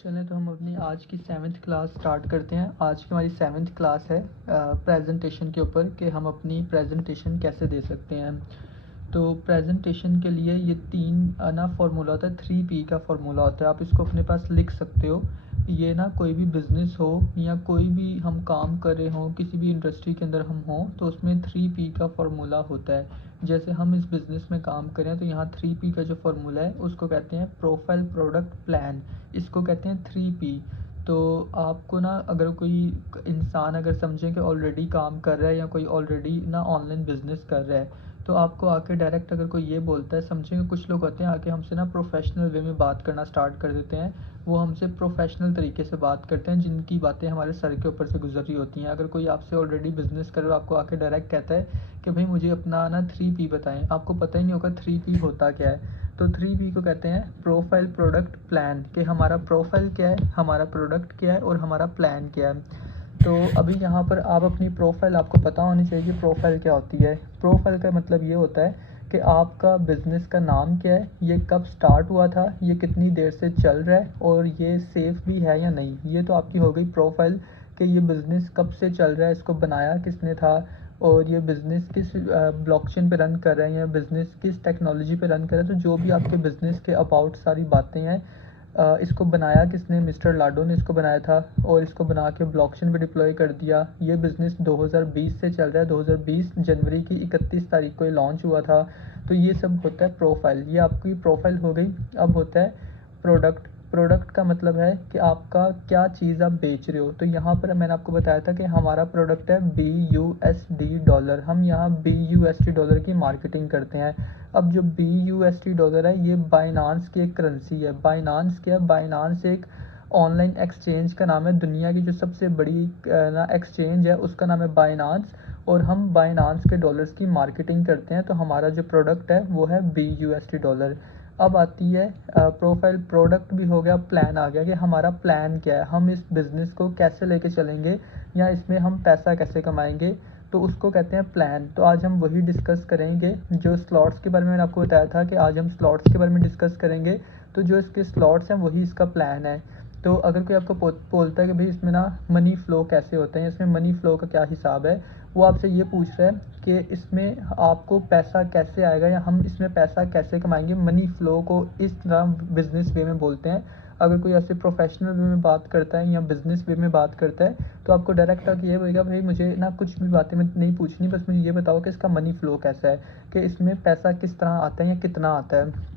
चलें तो हम अपनी आज की 7th क्लास स्टार्ट करते हैं। आज की हमारी 7th क्लास है प्रेजेंटेशन के ऊपर कि हम अपनी प्रेजेंटेशन कैसे दे सकते हैं। तो प्रेजेंटेशन के लिए ये तीन ना फार्मूला होता है, 3P का फार्मूला होता है। आप इसको अपने पास लिख सकते हो। ये ना कोई भी बिज़नेस हो या कोई भी हम काम कर रहे हों, किसी भी इंडस्ट्री के अंदर हम हों, तो उसमें 3P का फार्मूला होता है। जैसे हम इस बिज़नेस में काम करें तो यहाँ 3P का जो फार्मूला है उसको कहते हैं प्रोफाइल, प्रोडक्ट, प्लान। इसको कहते हैं 3P। तो आपको ना अगर कोई इंसान अगर समझें कि ऑलरेडी काम कर रहा है या कोई ऑलरेडी ना ऑनलाइन बिज़नेस कर रहा है, तो आपको आके डायरेक्ट अगर कोई ये बोलता है, समझेंगे कुछ लोग होते हैं आके हमसे ना प्रोफेशनल वे में बात करना स्टार्ट कर देते हैं। वो हमसे प्रोफेशनल तरीके से बात करते हैं, जिनकी बातें हमारे सर के ऊपर से गुजर रही होती हैं। अगर कोई आपसे ऑलरेडी बिज़नेस कर रहा है, आपको आके डायरेक्ट कहता है कि भाई मुझे अपना ना 3P बताएं, आपको पता ही नहीं होगा 3P होता क्या है। तो 3P को कहते हैं प्रोफाइल, प्रोडक्ट, प्लान। कि हमारा प्रोफाइल क्या है, हमारा प्रोडक्ट क्या है और हमारा प्लान क्या है। तो अभी यहाँ पर आप अपनी प्रोफाइल, आपको पता होनी चाहिए कि प्रोफाइल क्या होती है। प्रोफाइल का मतलब ये होता है कि आपका बिज़नेस का नाम क्या है, ये कब स्टार्ट हुआ था, ये कितनी देर से चल रहा है और ये सेफ़ भी है या नहीं। ये तो आपकी हो गई प्रोफाइल कि ये बिज़नेस कब से चल रहा है, इसको बनाया किसने था और ये बिज़नेस किस ब्लॉकचेन पे रन कर रहे हैं या बिज़नेस किस टेक्नोलॉजी पे रन कर रहा है। तो जो भी आपके बिज़नेस के अबाउट सारी बातें हैं, इसको बनाया किसने, मिस्टर लाडो ने इसको बनाया था और इसको बना के ब्लॉकचेन पे डिप्लॉय कर दिया। ये बिज़नेस 2020 से चल रहा है, 2020 जनवरी की 31 तारीख को ये लॉन्च हुआ था। तो ये सब होता है प्रोफाइल। ये आपकी प्रोफाइल हो गई। अब होता है प्रोडक्ट। प्रोडक्ट का मतलब है कि आपका क्या चीज़ आप बेच रहे हो। तो यहाँ पर मैंने आपको बताया था कि हमारा प्रोडक्ट है BUSD डॉलर। हम यहाँ BUSD डॉलर की मार्केटिंग करते हैं। अब जो BUSD डॉलर है ये बाइनांस की एक करेंसी है। बाइनांस क्या है? बाइनांस एक ऑनलाइन एक्सचेंज का नाम है। दुनिया की जो सबसे बड़ी ना एक्सचेंज है उसका नाम है बाइनांस। और हम बाइनांस के डॉलर्स की मार्केटिंग करते हैं। तो हमारा जो प्रोडक्ट है वो है BUSD डॉलर। अब आती है प्रोफाइल। प्रोडक्ट भी हो गया, प्लान आ गया कि हमारा प्लान क्या है, हम इस बिज़नेस को कैसे लेके चलेंगे या इसमें हम पैसा कैसे कमाएंगे। तो उसको कहते हैं प्लान। तो आज हम वही डिस्कस करेंगे। जो स्लॉट्स के बारे में मैंने आपको बताया था कि आज हम स्लॉट्स के बारे में डिस्कस करेंगे। तो जो इसके स्लॉट्स हैं वही इसका प्लान है। तो अगर कोई आपको बोलता है कि भाई इसमें ना मनी फ़्लो कैसे होते हैं, इसमें मनी फ़्लो का क्या हिसाब है, वो आपसे ये पूछ रहा है कि इसमें आपको पैसा कैसे आएगा या हम इसमें पैसा कैसे कमाएंगे। मनी फ़्लो को इस तरह बिज़नेस वे में बोलते हैं। अगर कोई आपसे प्रोफेशनल वे में बात करता है या बिज़नेस वे में बात करता है, तो आपको डायरेक्ट आके ये बोलेगा भाई मुझे ना कुछ भी बातें में नहीं पूछनी, बस मुझे ये बताओ कि इसका मनी फ़्लो कैसा है, कि इसमें पैसा किस तरह आता है या कितना आता है।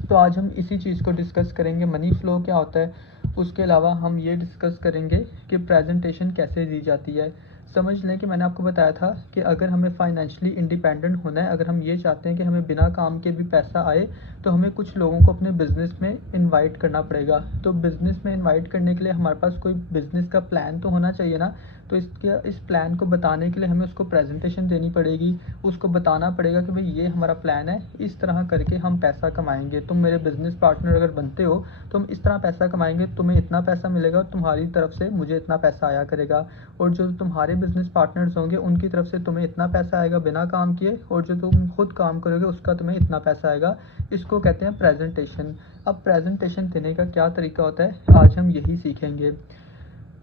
तो आज हम इसी चीज़ को डिस्कस करेंगे, मनी फ़्लो क्या होता है। उसके अलावा हम ये डिस्कस करेंगे कि प्रेजेंटेशन कैसे दी जाती है। समझ लें कि मैंने आपको बताया था कि अगर हमें फाइनेंशियली इंडिपेंडेंट होना है, अगर हम ये चाहते हैं कि हमें बिना काम के भी पैसा आए, तो हमें कुछ लोगों को अपने बिज़नेस में इनवाइट करना पड़ेगा। तो बिज़नेस में इनवाइट करने के लिए हमारे पास कोई बिज़नेस का प्लान तो होना चाहिए ना। तो इस प्लान को बताने के लिए हमें उसको प्रेजेंटेशन देनी पड़ेगी। उसको बताना पड़ेगा कि भाई ये हमारा प्लान है, इस तरह करके हम पैसा कमाएंगे। तुम मेरे बिज़नेस पार्टनर अगर बनते हो तो हम इस तरह पैसा कमाएंगे, तुम्हें इतना पैसा मिलेगा और तुम्हारी तरफ से मुझे इतना पैसा आया करेगा। और जो तुम्हारे बिज़नेस पार्टनर्स होंगे उनकी तरफ से तुम्हें इतना पैसा आएगा बिना काम किए, और जो तुम खुद काम करोगे उसका तुम्हें इतना पैसा आएगा। इसको कहते हैं प्रेजेंटेशन। अब प्रेजेंटेशन देने का क्या तरीका होता है, आज हम यही सीखेंगे।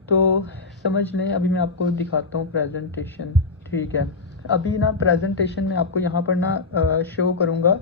तो समझ लें, अभी मैं आपको दिखाता हूँ प्रेजेंटेशन। ठीक है, अभी ना प्रेजेंटेशन में आपको यहाँ पर ना शो करूँगा।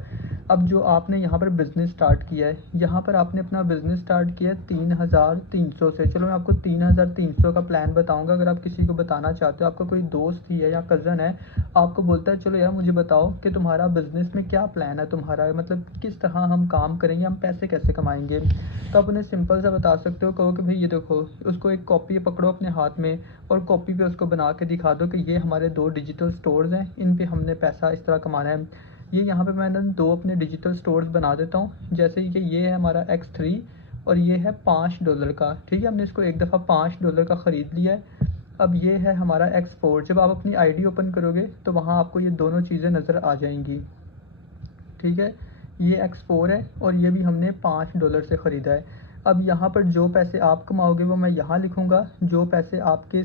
अब जो आपने यहाँ पर बिज़नेस स्टार्ट किया है, यहाँ पर आपने अपना बिज़नेस स्टार्ट किया है 3,300 से। चलो मैं आपको 3,300 का प्लान बताऊँगा। अगर आप किसी को बताना चाहते हो, आपका कोई दोस्त ही है या कज़न है, आपको बोलता है चलो यार मुझे बताओ कि तुम्हारा बिज़नेस में क्या प्लान है, तुम्हारा मतलब किस तरह हम काम करेंगे, हम पैसे कैसे कमाएंगे। तो आप उन्हें सिंपल सा बता सकते हो, कहो कि भाई ये देखो, उसको एक कॉपी पकड़ो अपने हाथ में और कॉपी पे उसको बना के दिखा दो कि ये हमारे 2 डिजिटल स्टोर्स हैं, इन पे हमने पैसा इस तरह कमाना है। ये यहाँ पे मैंने 2 अपने डिजिटल स्टोर्स बना देता हूँ। जैसे कि ये है हमारा X3 और ये है $5 का। ठीक है, हमने इसको एक दफ़ा $5 का ख़रीद लिया है। अब ये है हमारा X4। जब आप अपनी आईडी ओपन करोगे तो वहाँ आपको ये दोनों चीज़ें नज़र आ जाएंगी। ठीक है, ये X4 है और ये भी हमने $5 से ख़रीदा है। अब यहाँ पर जो पैसे आप कमाओगे वो मैं यहाँ लिखूँगा, जो पैसे आपके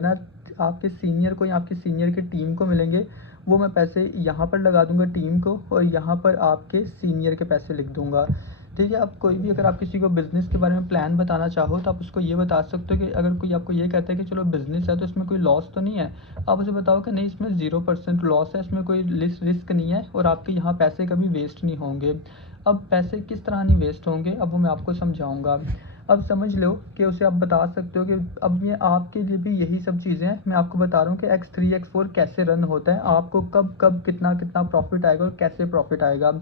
ना आपके सीनियर को या आपके सीनियर की टीम को मिलेंगे वो मैं पैसे यहाँ पर लगा दूँगा टीम को, और यहाँ पर आपके सीनियर के पैसे लिख दूँगा। ठीक है। अब कोई भी अगर आप किसी को बिज़नेस के बारे में प्लान बताना चाहो तो आप उसको ये बता सकते हो कि अगर कोई आपको ये कहता है कि चलो बिज़नेस है तो इसमें कोई लॉस तो नहीं है, आप उसे बताओ कि नहीं इसमें 0% लॉस है, इसमें कोई रिस्क नहीं है और आपके यहाँ पैसे कभी वेस्ट नहीं होंगे। अब पैसे किस तरह नहीं वेस्ट होंगे, अब वो मैं आपको समझाऊँगा। अब समझ लो कि उसे आप बता सकते हो कि अब ये आपके लिए भी यही सब चीज़ें हैं, मैं आपको बता रहा हूँ कि X3 X4 कैसे रन होता है, आपको कब कब कितना कितना प्रॉफिट आएगा और कैसे प्रॉफिट आएगा।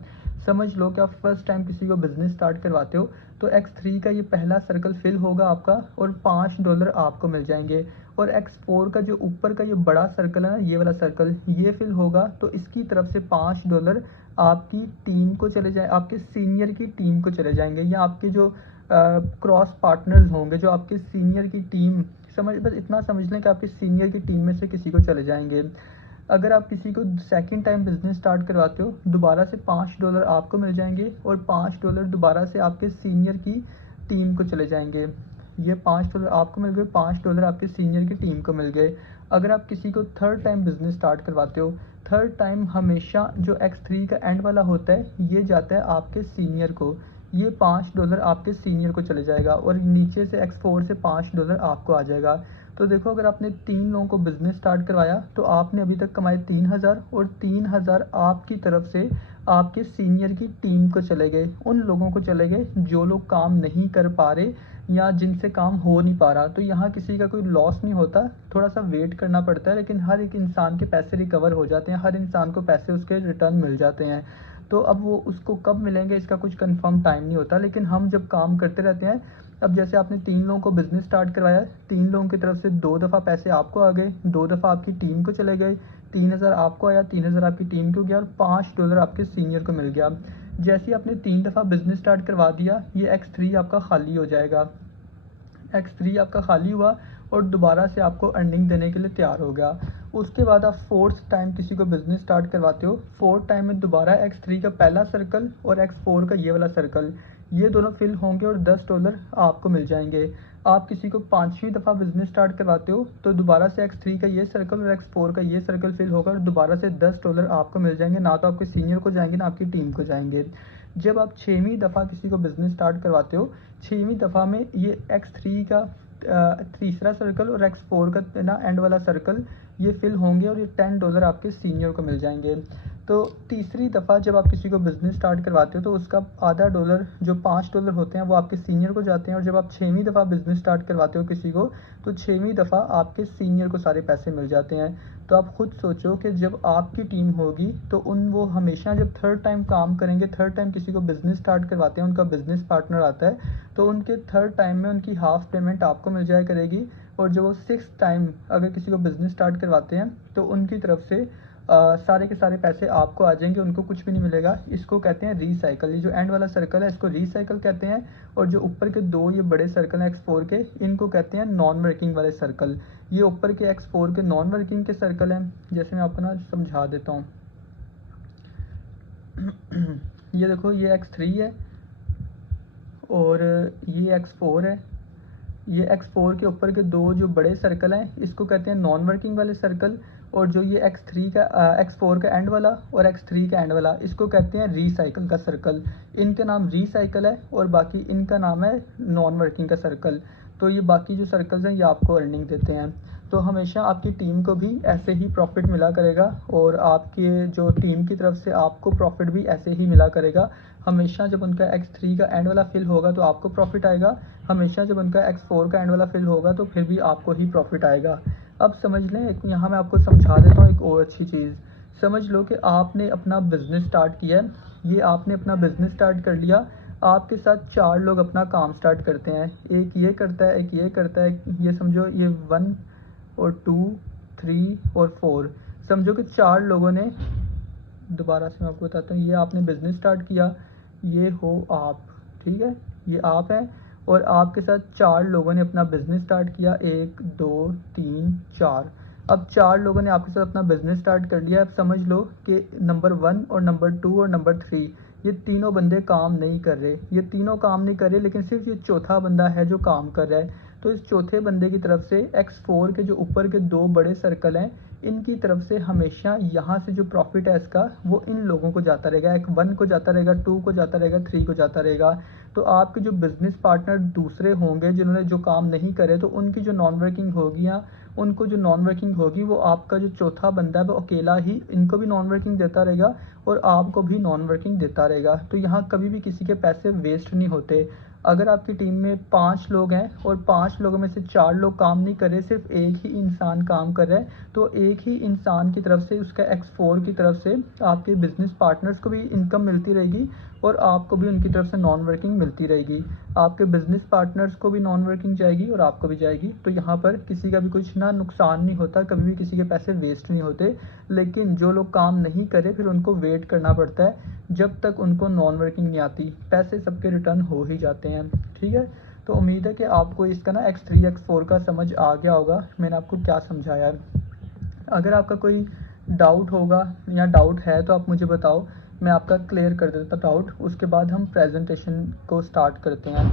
समझ लो कि आप फर्स्ट टाइम किसी को बिज़नेस स्टार्ट करवाते हो तो X3 का ये पहला सर्कल फिल होगा आपका और $5 आपको मिल जाएंगे, और X4 का जो ऊपर का ये बड़ा सर्कल है ना, ये वाला सर्कल ये फिल होगा तो इसकी तरफ से $5 आपकी टीम को चले जाए, आपके सीनियर की टीम को चले जाएंगे, या आपके जो क्रॉस पार्टनर्स होंगे, जो आपके सीनियर की टीम, समझ बस इतना समझ लें कि आपके सीनियर की टीम में से किसी को चले जाएंगे। अगर आप किसी को सेकंड टाइम बिज़नेस स्टार्ट करवाते हो दोबारा से $5 आपको मिल जाएंगे और $5 दोबारा से आपके सीनियर की टीम को चले जाएंगे। ये $5 आपको मिल गए, $5 आपके सीनियर की टीम को मिल गए। अगर आप किसी को थर्ड टाइम बिज़नेस स्टार्ट करवाते हो, थर्ड टाइम हमेशा जो X3 का एंड वाला होता है ये जाता है आपके सीनियर को, ये $5 आपके सीनियर को चले जाएगा और नीचे से X4 से $5 आपको आ जाएगा। तो देखो अगर आपने 3 लोगों को बिज़नेस स्टार्ट करवाया तो आपने अभी तक कमाए 3000 और 3000 आपकी तरफ से आपके सीनियर की टीम को चले गए, उन लोगों को चले गए जो लोग काम नहीं कर पा रहे या जिनसे काम हो नहीं पा रहा। तो यहाँ किसी का कोई लॉस नहीं होता, थोड़ा सा वेट करना पड़ता है लेकिन हर एक इंसान के पैसे रिकवर हो जाते हैं, हर इंसान को पैसे उसके रिटर्न मिल जाते हैं। तो अब वो उसको कब मिलेंगे इसका कुछ कंफर्म टाइम नहीं होता, लेकिन हम जब काम करते रहते हैं, अब जैसे आपने 3 लोगों को बिज़नेस स्टार्ट करवाया, 3 लोगों की तरफ से 2 दफ़ा पैसे आपको आ गए, 2 दफ़ा आपकी टीम को चले गए, 3000 आपको आया, 3000 आपकी टीम को गया और $5 आपके सीनियर को मिल गया। जैसे ही आपने 3 दफ़ा बिज़नेस स्टार्ट करवा दिया, ये X3 आपका खाली हो जाएगा। X3 आपका खाली हुआ और दोबारा से आपको अर्निंग देने के लिए तैयार हो गया। उसके बाद आप फोर्थ टाइम किसी को बिज़नेस स्टार्ट करवाते हो, फोर्थ टाइम में दोबारा X3 का पहला सर्कल और X4 का ये वाला सर्कल, ये दोनों फिल होंगे और $10 आपको मिल जाएंगे। आप किसी को 5वीं दफ़ा बिज़नेस स्टार्ट करवाते हो तो दोबारा से X3 का ये सर्कल और X4 का ये सर्कल फिल होगा और दोबारा से $10 आपको मिल जाएंगे, ना तो आपके सीनियर को जाएंगे ना आपकी टीम को जाएंगे। जब आप 6वीं दफ़ा किसी को बिज़नेस स्टार्ट करवाते हो, 6वीं दफ़ा में ये X3 का तीसरा सर्कल और X4 का ना एंड वाला सर्कल ये फिल होंगे और ये $10 आपके सीनियर को मिल जाएंगे। तो तीसरी दफ़ा जब आप किसी को बिज़नेस स्टार्ट करवाते हो तो उसका आधा डॉलर जो $5 होते हैं वो आपके सीनियर को जाते हैं, और जब आप 6वीं दफ़ा बिज़नेस स्टार्ट करवाते हो किसी को तो 6वीं दफ़ा आपके सीनियर को सारे पैसे मिल जाते हैं। तो आप खुद सोचो कि जब आपकी टीम होगी तो वो हमेशा जब थर्ड टाइम काम करेंगे, थर्ड टाइम किसी को बिज़नेस स्टार्ट करवाते हैं, उनका बिज़नेस पार्टनर आता है तो उनके थर्ड टाइम में उनकी हाफ़ पेमेंट आपको मिल जाया करेगी, और जब वो सिक्स्थ टाइम अगर किसी को बिज़नेस स्टार्ट करवाते हैं तो उनकी तरफ से सारे के सारे पैसे आपको आ जाएंगे, उनको कुछ भी नहीं मिलेगा। इसको कहते हैं रीसाइकल। ये जो एंड वाला सर्कल है इसको रीसाइकल कहते हैं, और जो ऊपर के 2 ये बड़े सर्कल हैं X4 के, इनको कहते हैं नॉन वर्किंग वाले सर्कल। ये ऊपर के X4 के नॉन वर्किंग के सर्कल हैं, जैसे मैं आपको ना समझा देता हूँ। ये देखो ये X3 है और ये X4 है। ये X4 के ऊपर के 2 जो बड़े सर्कल हैं इसको कहते हैं नॉन वर्किंग वाले सर्कल, और जो ये X3 का X4 का एंड वाला और X3 का एंड वाला इसको कहते हैं रीसाइकल का सर्कल। इनका नाम रीसाइकल है और बाकी इनका नाम है नॉन वर्किंग का सर्कल। तो ये बाकी जो सर्कल्स हैं ये आपको अर्निंग देते हैं। तो हमेशा आपकी टीम को भी ऐसे ही प्रॉफिट मिला करेगा और आपके जो टीम की तरफ से आपको प्रॉफिट भी ऐसे ही मिला करेगा। हमेशा जब उनका X3 का एंड वाला फिल होगा तो आपको प्रॉफिट आएगा, हमेशा जब उनका X4 का एंड वाला फिल होगा तो फिर भी आपको ही प्रॉफिट आएगा। अब समझ लें, एक यहाँ मैं आपको समझा देता हूँ एक और अच्छी चीज़। समझ लो कि आपने अपना बिज़नेस स्टार्ट किया है, ये आपने अपना बिज़नेस स्टार्ट कर लिया, आपके साथ 4 लोग अपना काम स्टार्ट करते हैं, एक ये करता है, एक ये करता है, ये समझो ये 1 और 2 3 और 4, समझो कि 4 लोगों ने, दोबारा से मैं आपको बताता हूँ, ये आपने बिज़नेस स्टार्ट किया, ये हो आप, ठीक है, ये आप हैं और आपके साथ 4 लोगों ने अपना बिज़नेस स्टार्ट किया, 1 2 3 4। अब 4 लोगों ने आपके साथ अपना बिज़नेस स्टार्ट कर लिया। अब समझ लो कि नंबर 1 और नंबर 2 और नंबर 3 ये तीनों बंदे काम नहीं कर रहे, ये तीनों काम नहीं कर रहे, लेकिन सिर्फ ये चौथा बंदा है जो काम कर रहा है। तो इस चौथे बंदे की तरफ से X4 के जो ऊपर के दो बड़े सर्कल हैं इनकी तरफ से हमेशा यहाँ से जो प्रॉफिट है इसका वो इन लोगों को जाता रहेगा, एक 1 को जाता रहेगा, 2 को जाता रहेगा, 3 को जाता रहेगा। तो आपके जो बिजनेस पार्टनर दूसरे होंगे जिन्होंने जो काम नहीं करे तो उनकी जो नॉन वर्किंग होगी या उनको जो नॉन वर्किंग होगी वो आपका जो चौथा बंदा है वो अकेला ही इनको भी नॉन वर्किंग देता रहेगा और आपको भी नॉन वर्किंग देता रहेगा। तो यहाँ कभी भी किसी के पैसे वेस्ट नहीं होते। अगर आपकी टीम में 5 लोग हैं और 5 लोगों में से 4 लोग काम नहीं कर रहे, सिर्फ एक ही इंसान काम कर रहा है, तो एक ही इंसान की तरफ से उसका X4 की तरफ से आपके बिजनेस पार्टनर्स को भी इनकम मिलती रहेगी और आपको भी उनकी तरफ से नॉन वर्किंग मिलती रहेगी। आपके बिजनेस पार्टनर्स को भी नॉन वर्किंग जाएगी और आपको भी जाएगी। तो यहाँ पर किसी का भी कुछ ना नुकसान नहीं होता, कभी भी किसी के पैसे वेस्ट नहीं होते। लेकिन जो लोग काम नहीं करे फिर उनको वेट करना पड़ता है जब तक उनको नॉन वर्किंग नहीं आती, पैसे सबके रिटर्न हो ही जाते हैं। ठीक है, तो उम्मीद है कि आपको इसका ना X3 X4 का समझ आ गया होगा, मैंने आपको क्या समझाया है। अगर आपका कोई डाउट होगा या डाउट है तो आप मुझे बताओ, मैं आपका क्लियर कर देता डाउट, उसके बाद हम प्रेजेंटेशन को स्टार्ट करते हैं।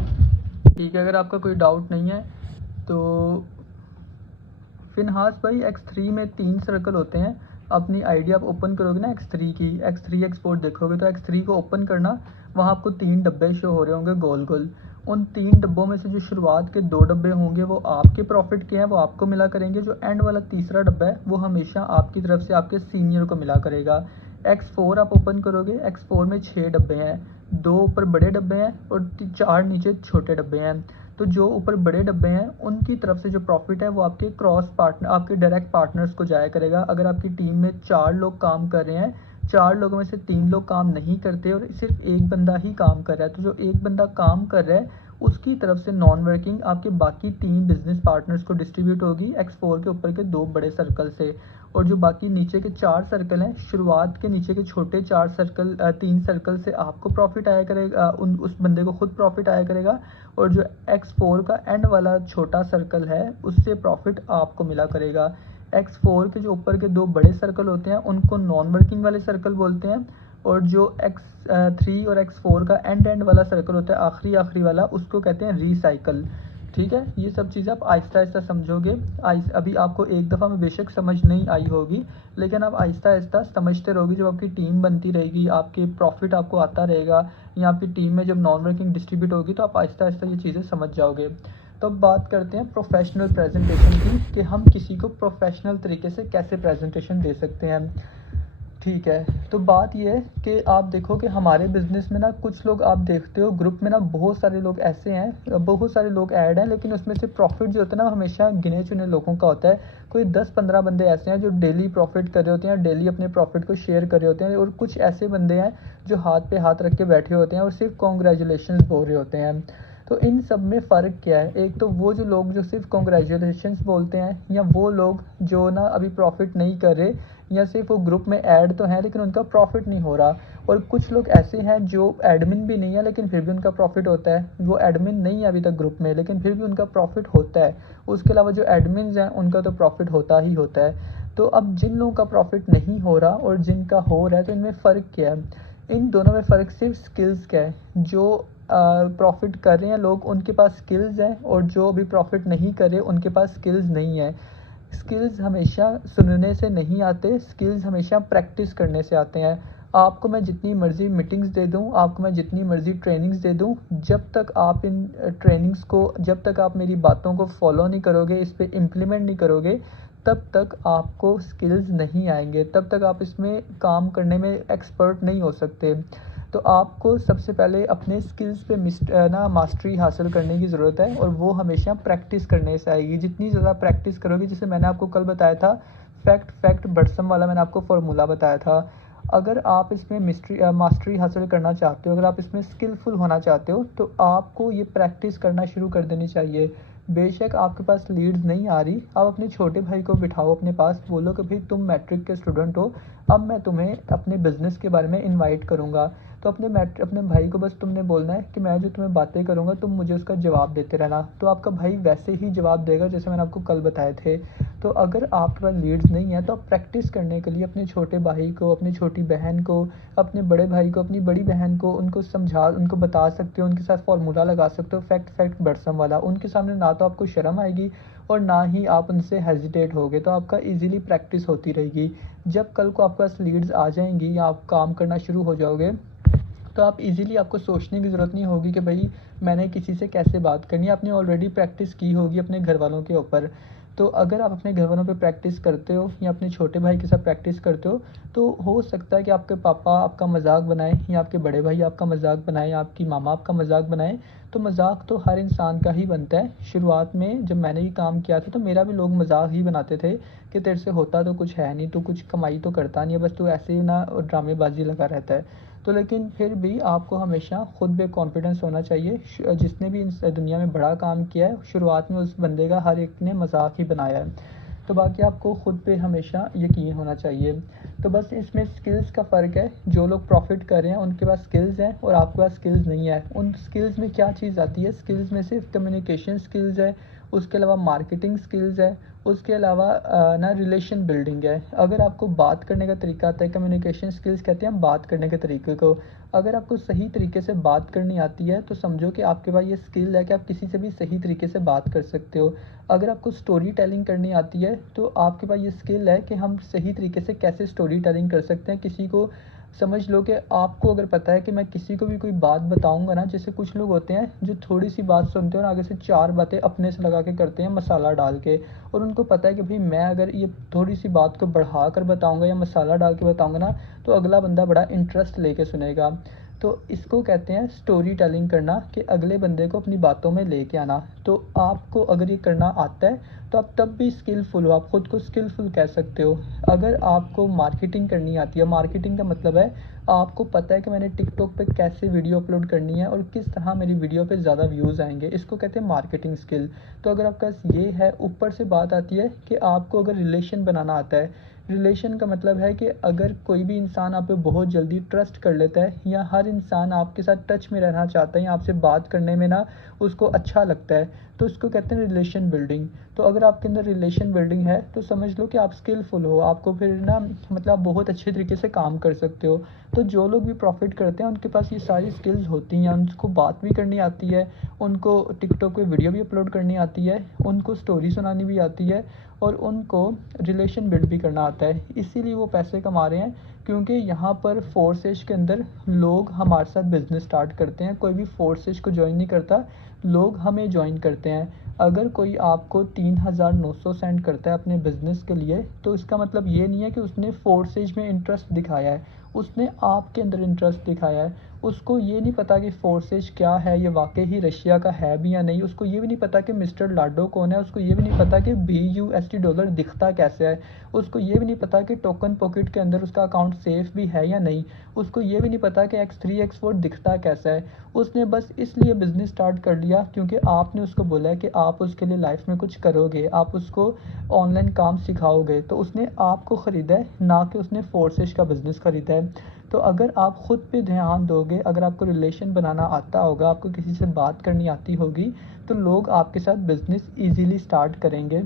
ठीक है, अगर आपका कोई डाउट नहीं है तो फिनहास भाई X3 में 3 सर्कल होते हैं। अपनी आईडी आप ओपन करोगे ना X3 की, X3 एक्सपोर्ट देखोगे तो X3 को ओपन करना, वहाँ आपको 3 डब्बे शो हो रहे होंगे गोल गोल। उन 3 डब्बों में से जो शुरुआत के 2 डब्बे होंगे वो आपके प्रॉफिट के हैं, वो आपको मिला करेंगे। जो एंड वाला तीसरा डब्बा है वो हमेशा आपकी तरफ से आपके सीनियर को मिला करेगा। X4 आप ओपन करोगे, X4 में 6 डब्बे हैं, 2 ऊपर बड़े डब्बे हैं और 4 नीचे छोटे डब्बे हैं। तो जो ऊपर बड़े डब्बे हैं उनकी तरफ से जो प्रॉफिट है वो आपके क्रॉस पार्टनर, आपके डायरेक्ट पार्टनर्स को जाया करेगा। अगर आपकी टीम में 4 लोग काम कर रहे हैं, 4 लोगों में से 3 लोग काम नहीं करते और सिर्फ एक बंदा ही काम कर रहा है, तो जो एक बंदा काम कर रहा है उसकी तरफ से नॉन वर्किंग आपके बाकी 3 बिजनेस पार्टनर्स को डिस्ट्रीब्यूट होगी X4 के ऊपर के 2 बड़े सर्कल से। और जो बाकी नीचे के 4 सर्कल हैं, शुरुआत के नीचे के छोटे 4 सर्कल 3 सर्कल से आपको प्रॉफिट आया करेगा, उस बंदे को खुद प्रॉफिट आया करेगा। और जो X4 का एंड वाला छोटा सर्कल है उससे प्रॉफिट आपको मिला करेगा। X4 के जो ऊपर के 2 बड़े सर्कल होते हैं उनको नॉन वर्किंग वाले सर्कल बोलते हैं और जो X3 और X4 का एंड वाला सर्कल होता है आखिरी वाला, उसको कहते हैं रिसाइकल। ठीक है, ये सब चीज़ें आप आहिस्ता आहिस्ता समझोगे। अभी आपको एक दफ़ा में बेशक समझ नहीं आई होगी, लेकिन आप आहिस्ता आहिस्ता समझते रहोगे। जब आपकी टीम बनती रहेगी, आपके प्रॉफिट आपको आता रहेगा, या आपकी टीम में जब नॉन वर्किंग डिस्ट्रीब्यूट होगी तो आप आहिस्ता आहिस्ता ये चीज़ें समझ जाओगे। तो अब बात करते हैं प्रोफेशनल प्रेजेंटेशन की, कि हम किसी को प्रोफेशनल तरीके से कैसे प्रेजेंटेशन दे सकते हैं। ठीक है, तो बात ये है कि आप देखो कि हमारे बिज़नेस में ना कुछ लोग आप देखते हो ग्रुप में ना बहुत सारे लोग ऐसे हैं, बहुत सारे लोग ऐड हैं, लेकिन उसमें से प्रॉफिट जो होता है ना हमेशा गिने चुने लोगों का होता है। कोई 10-15 बंदे ऐसे हैं जो डेली प्रॉफिट कर रहे होते हैं, डेली अपने प्रॉफिट को शेयर कर रहे होते हैं, और कुछ ऐसे बंदे हैं जो हाथ पे हाथ रख के बैठे होते हैं और सिर्फ कॉन्ग्रेचुलेशंस बोल रहे होते हैं। तो इन सब में फ़र्क क्या है? एक तो वो जो लोग जो सिर्फ कॉन्ग्रेचुलेशंस बोलते हैं, या वो लोग जो ना अभी प्रॉफिट नहीं कर रहे, या सिर्फ वो ग्रुप में ऐड तो है लेकिन उनका प्रॉफिट नहीं हो रहा। और कुछ लोग ऐसे हैं जो एडमिन भी नहीं है लेकिन फिर भी उनका प्रॉफिट होता है। वो एडमिन नहीं है अभी तक ग्रुप में लेकिन फिर भी उनका प्रॉफिट होता है। उसके अलावा जो एडमिन्स हैं उनका तो प्रॉफिट होता ही होता है। तो अब जिन लोगों का प्रॉफिट नहीं हो रहा और जिनका हो रहा है, तो इनमें फ़र्क क्या है? इन दोनों में फ़र्क सिर्फ स्किल्स का है। जो प्रॉफिट कर रहे हैं लोग, उनके पास स्किल्स हैं, और जो अभी प्रॉफिट नहीं कर रहे उनके पास स्किल्स नहीं है। स्किल्स हमेशा सुनने से नहीं आते, स्किल्स हमेशा प्रैक्टिस करने से आते हैं। आपको मैं जितनी मर्ज़ी मीटिंग्स दे दूँ, आपको मैं जितनी मर्ज़ी ट्रेनिंग्स दे दूँ, जब तक आप इन ट्रेनिंग्स को, जब तक आप मेरी बातों को फॉलो नहीं करोगे, इस पे इम्प्लीमेंट नहीं करोगे, तब तक आपको स्किल्स नहीं आएंगे, तब तक आप इसमें काम करने में एक्सपर्ट नहीं हो सकते। तो आपको सबसे पहले अपने स्किल्स पे मास्टरी हासिल करने की ज़रूरत है, और वो हमेशा प्रैक्टिस करने से आएगी। जितनी ज़्यादा प्रैक्टिस करोगे, जैसे मैंने आपको कल बताया था फैक्ट बटसम वाला, मैंने आपको फार्मूला बताया था। अगर आप इसमें मास्टरी हासिल करना चाहते हो, अगर आप इसमें स्किलफुल होना चाहते हो, तो आपको ये प्रैक्टिस करना शुरू कर देनी चाहिए। बेशक आपके पास लीड्स नहीं आ रही, आप अपने छोटे भाई को बिठाओ अपने पास, बोलो कि भाई तुम मैट्रिक के स्टूडेंट हो, अब मैं तुम्हें अपने बिज़नेस के बारे में इनवाइट करूँगा। तो अपने भाई को बस तुमने बोलना है कि मैं जो तुम्हें बातें करूँगा तुम मुझे उसका जवाब देते रहना। तो आपका भाई वैसे ही जवाब देगा जैसे मैंने आपको कल बताए थे। तो अगर आपके पास लीड्स नहीं है तो आप प्रैक्टिस करने के लिए अपने छोटे भाई को, अपनी छोटी बहन को, अपने बड़े भाई को, अपनी बड़ी बहन को उनको बता सकते हो, उनके साथ फार्मूला लगा सकते हो फैक्ट बटसम वाला। उनके सामने ना तो आपको शर्म आएगी और ना ही आप उनसे हेजिटेट होगे, तो आपका ईज़िली प्रैक्टिस होती रहेगी। जब कल को आपके पास लीड्स आ जाएँगी या आप काम करना शुरू हो जाओगे, तो आप इजीली आपको सोचने की ज़रूरत नहीं होगी कि भाई मैंने किसी से कैसे बात करनी है। आपने ऑलरेडी प्रैक्टिस की होगी अपने घर वालों के ऊपर। तो अगर आप अपने घर वालों पे प्रैक्टिस करते हो या अपने छोटे भाई के साथ प्रैक्टिस करते हो, तो हो सकता है कि आपके पापा आपका मजाक बनाए या आपके बड़े भाई आपका मजाक बनाए या आपकी मामा आपका मजाक बनाए। तो मजाक तो हर इंसान का ही बनता है। शुरुआत में जब मैंने भी काम किया था तो मेरा भी लोग मजाक ही बनाते थे कि तेरे से होता तो कुछ है नहीं, तू कुछ कमाई तो करता नहीं है, बस तू ऐसे ही ना ड्रामेबाजी लगा रहता है। तो लेकिन फिर भी आपको हमेशा खुद पे कॉन्फिडेंस होना चाहिए। जिसने भी इस दुनिया में बड़ा काम किया है, शुरुआत में उस बंदे का हर एक ने मजाक ही बनाया है। तो बाकी आपको खुद पे हमेशा यकीन होना चाहिए। तो बस इसमें स्किल्स का फ़र्क है। जो लोग प्रॉफिट कर रहे हैं उनके पास स्किल्स हैं और आपके पास स्किल्स नहीं है। उन स्किल्स में क्या चीज़ आती है? स्किल्स में सिर्फ कम्युनिकेशन स्किल्स है, उसके अलावा मार्केटिंग स्किल्स है, उसके अलावा ना रिलेशन बिल्डिंग है। अगर आपको बात करने का तरीका आता है, कम्युनिकेशन स्किल्स कहते हैं हम बात करने के तरीके को। अगर आपको सही तरीके से बात करनी आती है तो समझो कि आपके पास ये स्किल है कि आप किसी से भी सही तरीके से बात कर सकते हो। अगर आपको स्टोरी टेलिंग करनी आती है तो आपके पास ये स्किल है कि हम सही तरीके से कैसे स्टोरी टेलिंग कर सकते हैं। किसी को समझ लो कि आपको अगर पता है कि मैं किसी को भी कोई बात बताऊंगा ना, जैसे कुछ लोग होते हैं जो थोड़ी सी बात सुनते हैं और आगे से 4 बातें अपने से लगा के करते हैं मसाला डाल के, और उनको पता है कि भाई मैं अगर ये थोड़ी सी बात को बढ़ा कर बताऊंगा या मसाला डाल के बताऊंगा ना, तो अगला बंदा बड़ा इंटरेस्ट लेके सुनेगा। तो इसको कहते हैं स्टोरी टेलिंग करना, कि अगले बंदे को अपनी बातों में लेके आना। तो आपको अगर ये करना आता है तो आप तब भी स्किलफुल हो, आप खुद को स्किलफुल कह सकते हो। अगर आपको मार्केटिंग करनी आती है, मार्केटिंग का मतलब है आपको पता है कि मैंने टिकटॉक पे कैसे वीडियो अपलोड करनी है और किस तरह मेरी वीडियो पे ज़्यादा व्यूज़ आएंगे, इसको कहते हैं मार्केटिंग स्किल। तो अगर आपके पास ये है, ऊपर से बात आती है कि आपको अगर रिलेशन बनाना आता है। रिलेशन का मतलब है कि अगर कोई भी इंसान आप पे बहुत जल्दी ट्रस्ट कर लेता है या हर इंसान आपके साथ टच में रहना चाहता है या आपसे बात करने में ना उसको अच्छा लगता है, तो इसको कहते हैं रिलेशन बिल्डिंग। तो अगर आपके अंदर रिलेशन बिल्डिंग है तो समझ लो कि आप स्किलफुल हो, आपको फिर ना मतलब आप बहुत अच्छे तरीके से काम कर सकते हो। तो जो लोग भी प्रॉफिट करते हैं उनके पास ये सारी स्किल्स होती हैं। उनको बात भी करनी आती है, उनको टिकटॉक पे वीडियो भी अपलोड करनी आती है, उनको स्टोरी सुनानी भी आती है और उनको रिलेशन बिल्ड भी करना आता है। इसीलिए वो पैसे कमा रहे हैं, क्योंकि यहाँ पर फोर्सेज के अंदर लोग हमारे साथ बिज़नेस स्टार्ट करते हैं। कोई भी फोर्सेज को ज्वाइन नहीं करता, लोग हमें ज्वाइन करते हैं। अगर कोई आपको 3,900 सेंड करता है अपने बिज़नेस के लिए, तो इसका मतलब ये नहीं है कि उसने फोर्सेज में इंटरेस्ट दिखाया है, उसने आपके अंदर इंटरेस्ट दिखाया है। उसको ये नहीं पता कि फोर्सेज क्या है, ये वाकई ही रशिया का है भी या नहीं। उसको ये भी नहीं पता कि मिस्टर लाडो कौन है। उसको ये भी नहीं पता कि BUSD दिखता कैसे है। उसको ये भी नहीं पता कि टोकन पॉकेट के अंदर उसका अकाउंट सेफ भी है या नहीं। उसको ये भी नहीं पता कि X3 X4 दिखता कैसा है। उसने बस इसलिए बिज़नेस स्टार्ट कर लिया क्योंकि आपने उसको बोला है कि आप उसके लिए लाइफ में कुछ करोगे, आप उसको ऑनलाइन काम सिखाओगे। तो उसने आपको ख़रीदा है, ना कि उसने फोर्सेज का बिज़नेस ख़रीदा है। तो अगर आप ख़ुद पे ध्यान दोगे, अगर आपको रिलेशन बनाना आता होगा, आपको किसी से बात करनी आती होगी, तो लोग आपके साथ बिज़नेस ईज़िली स्टार्ट करेंगे।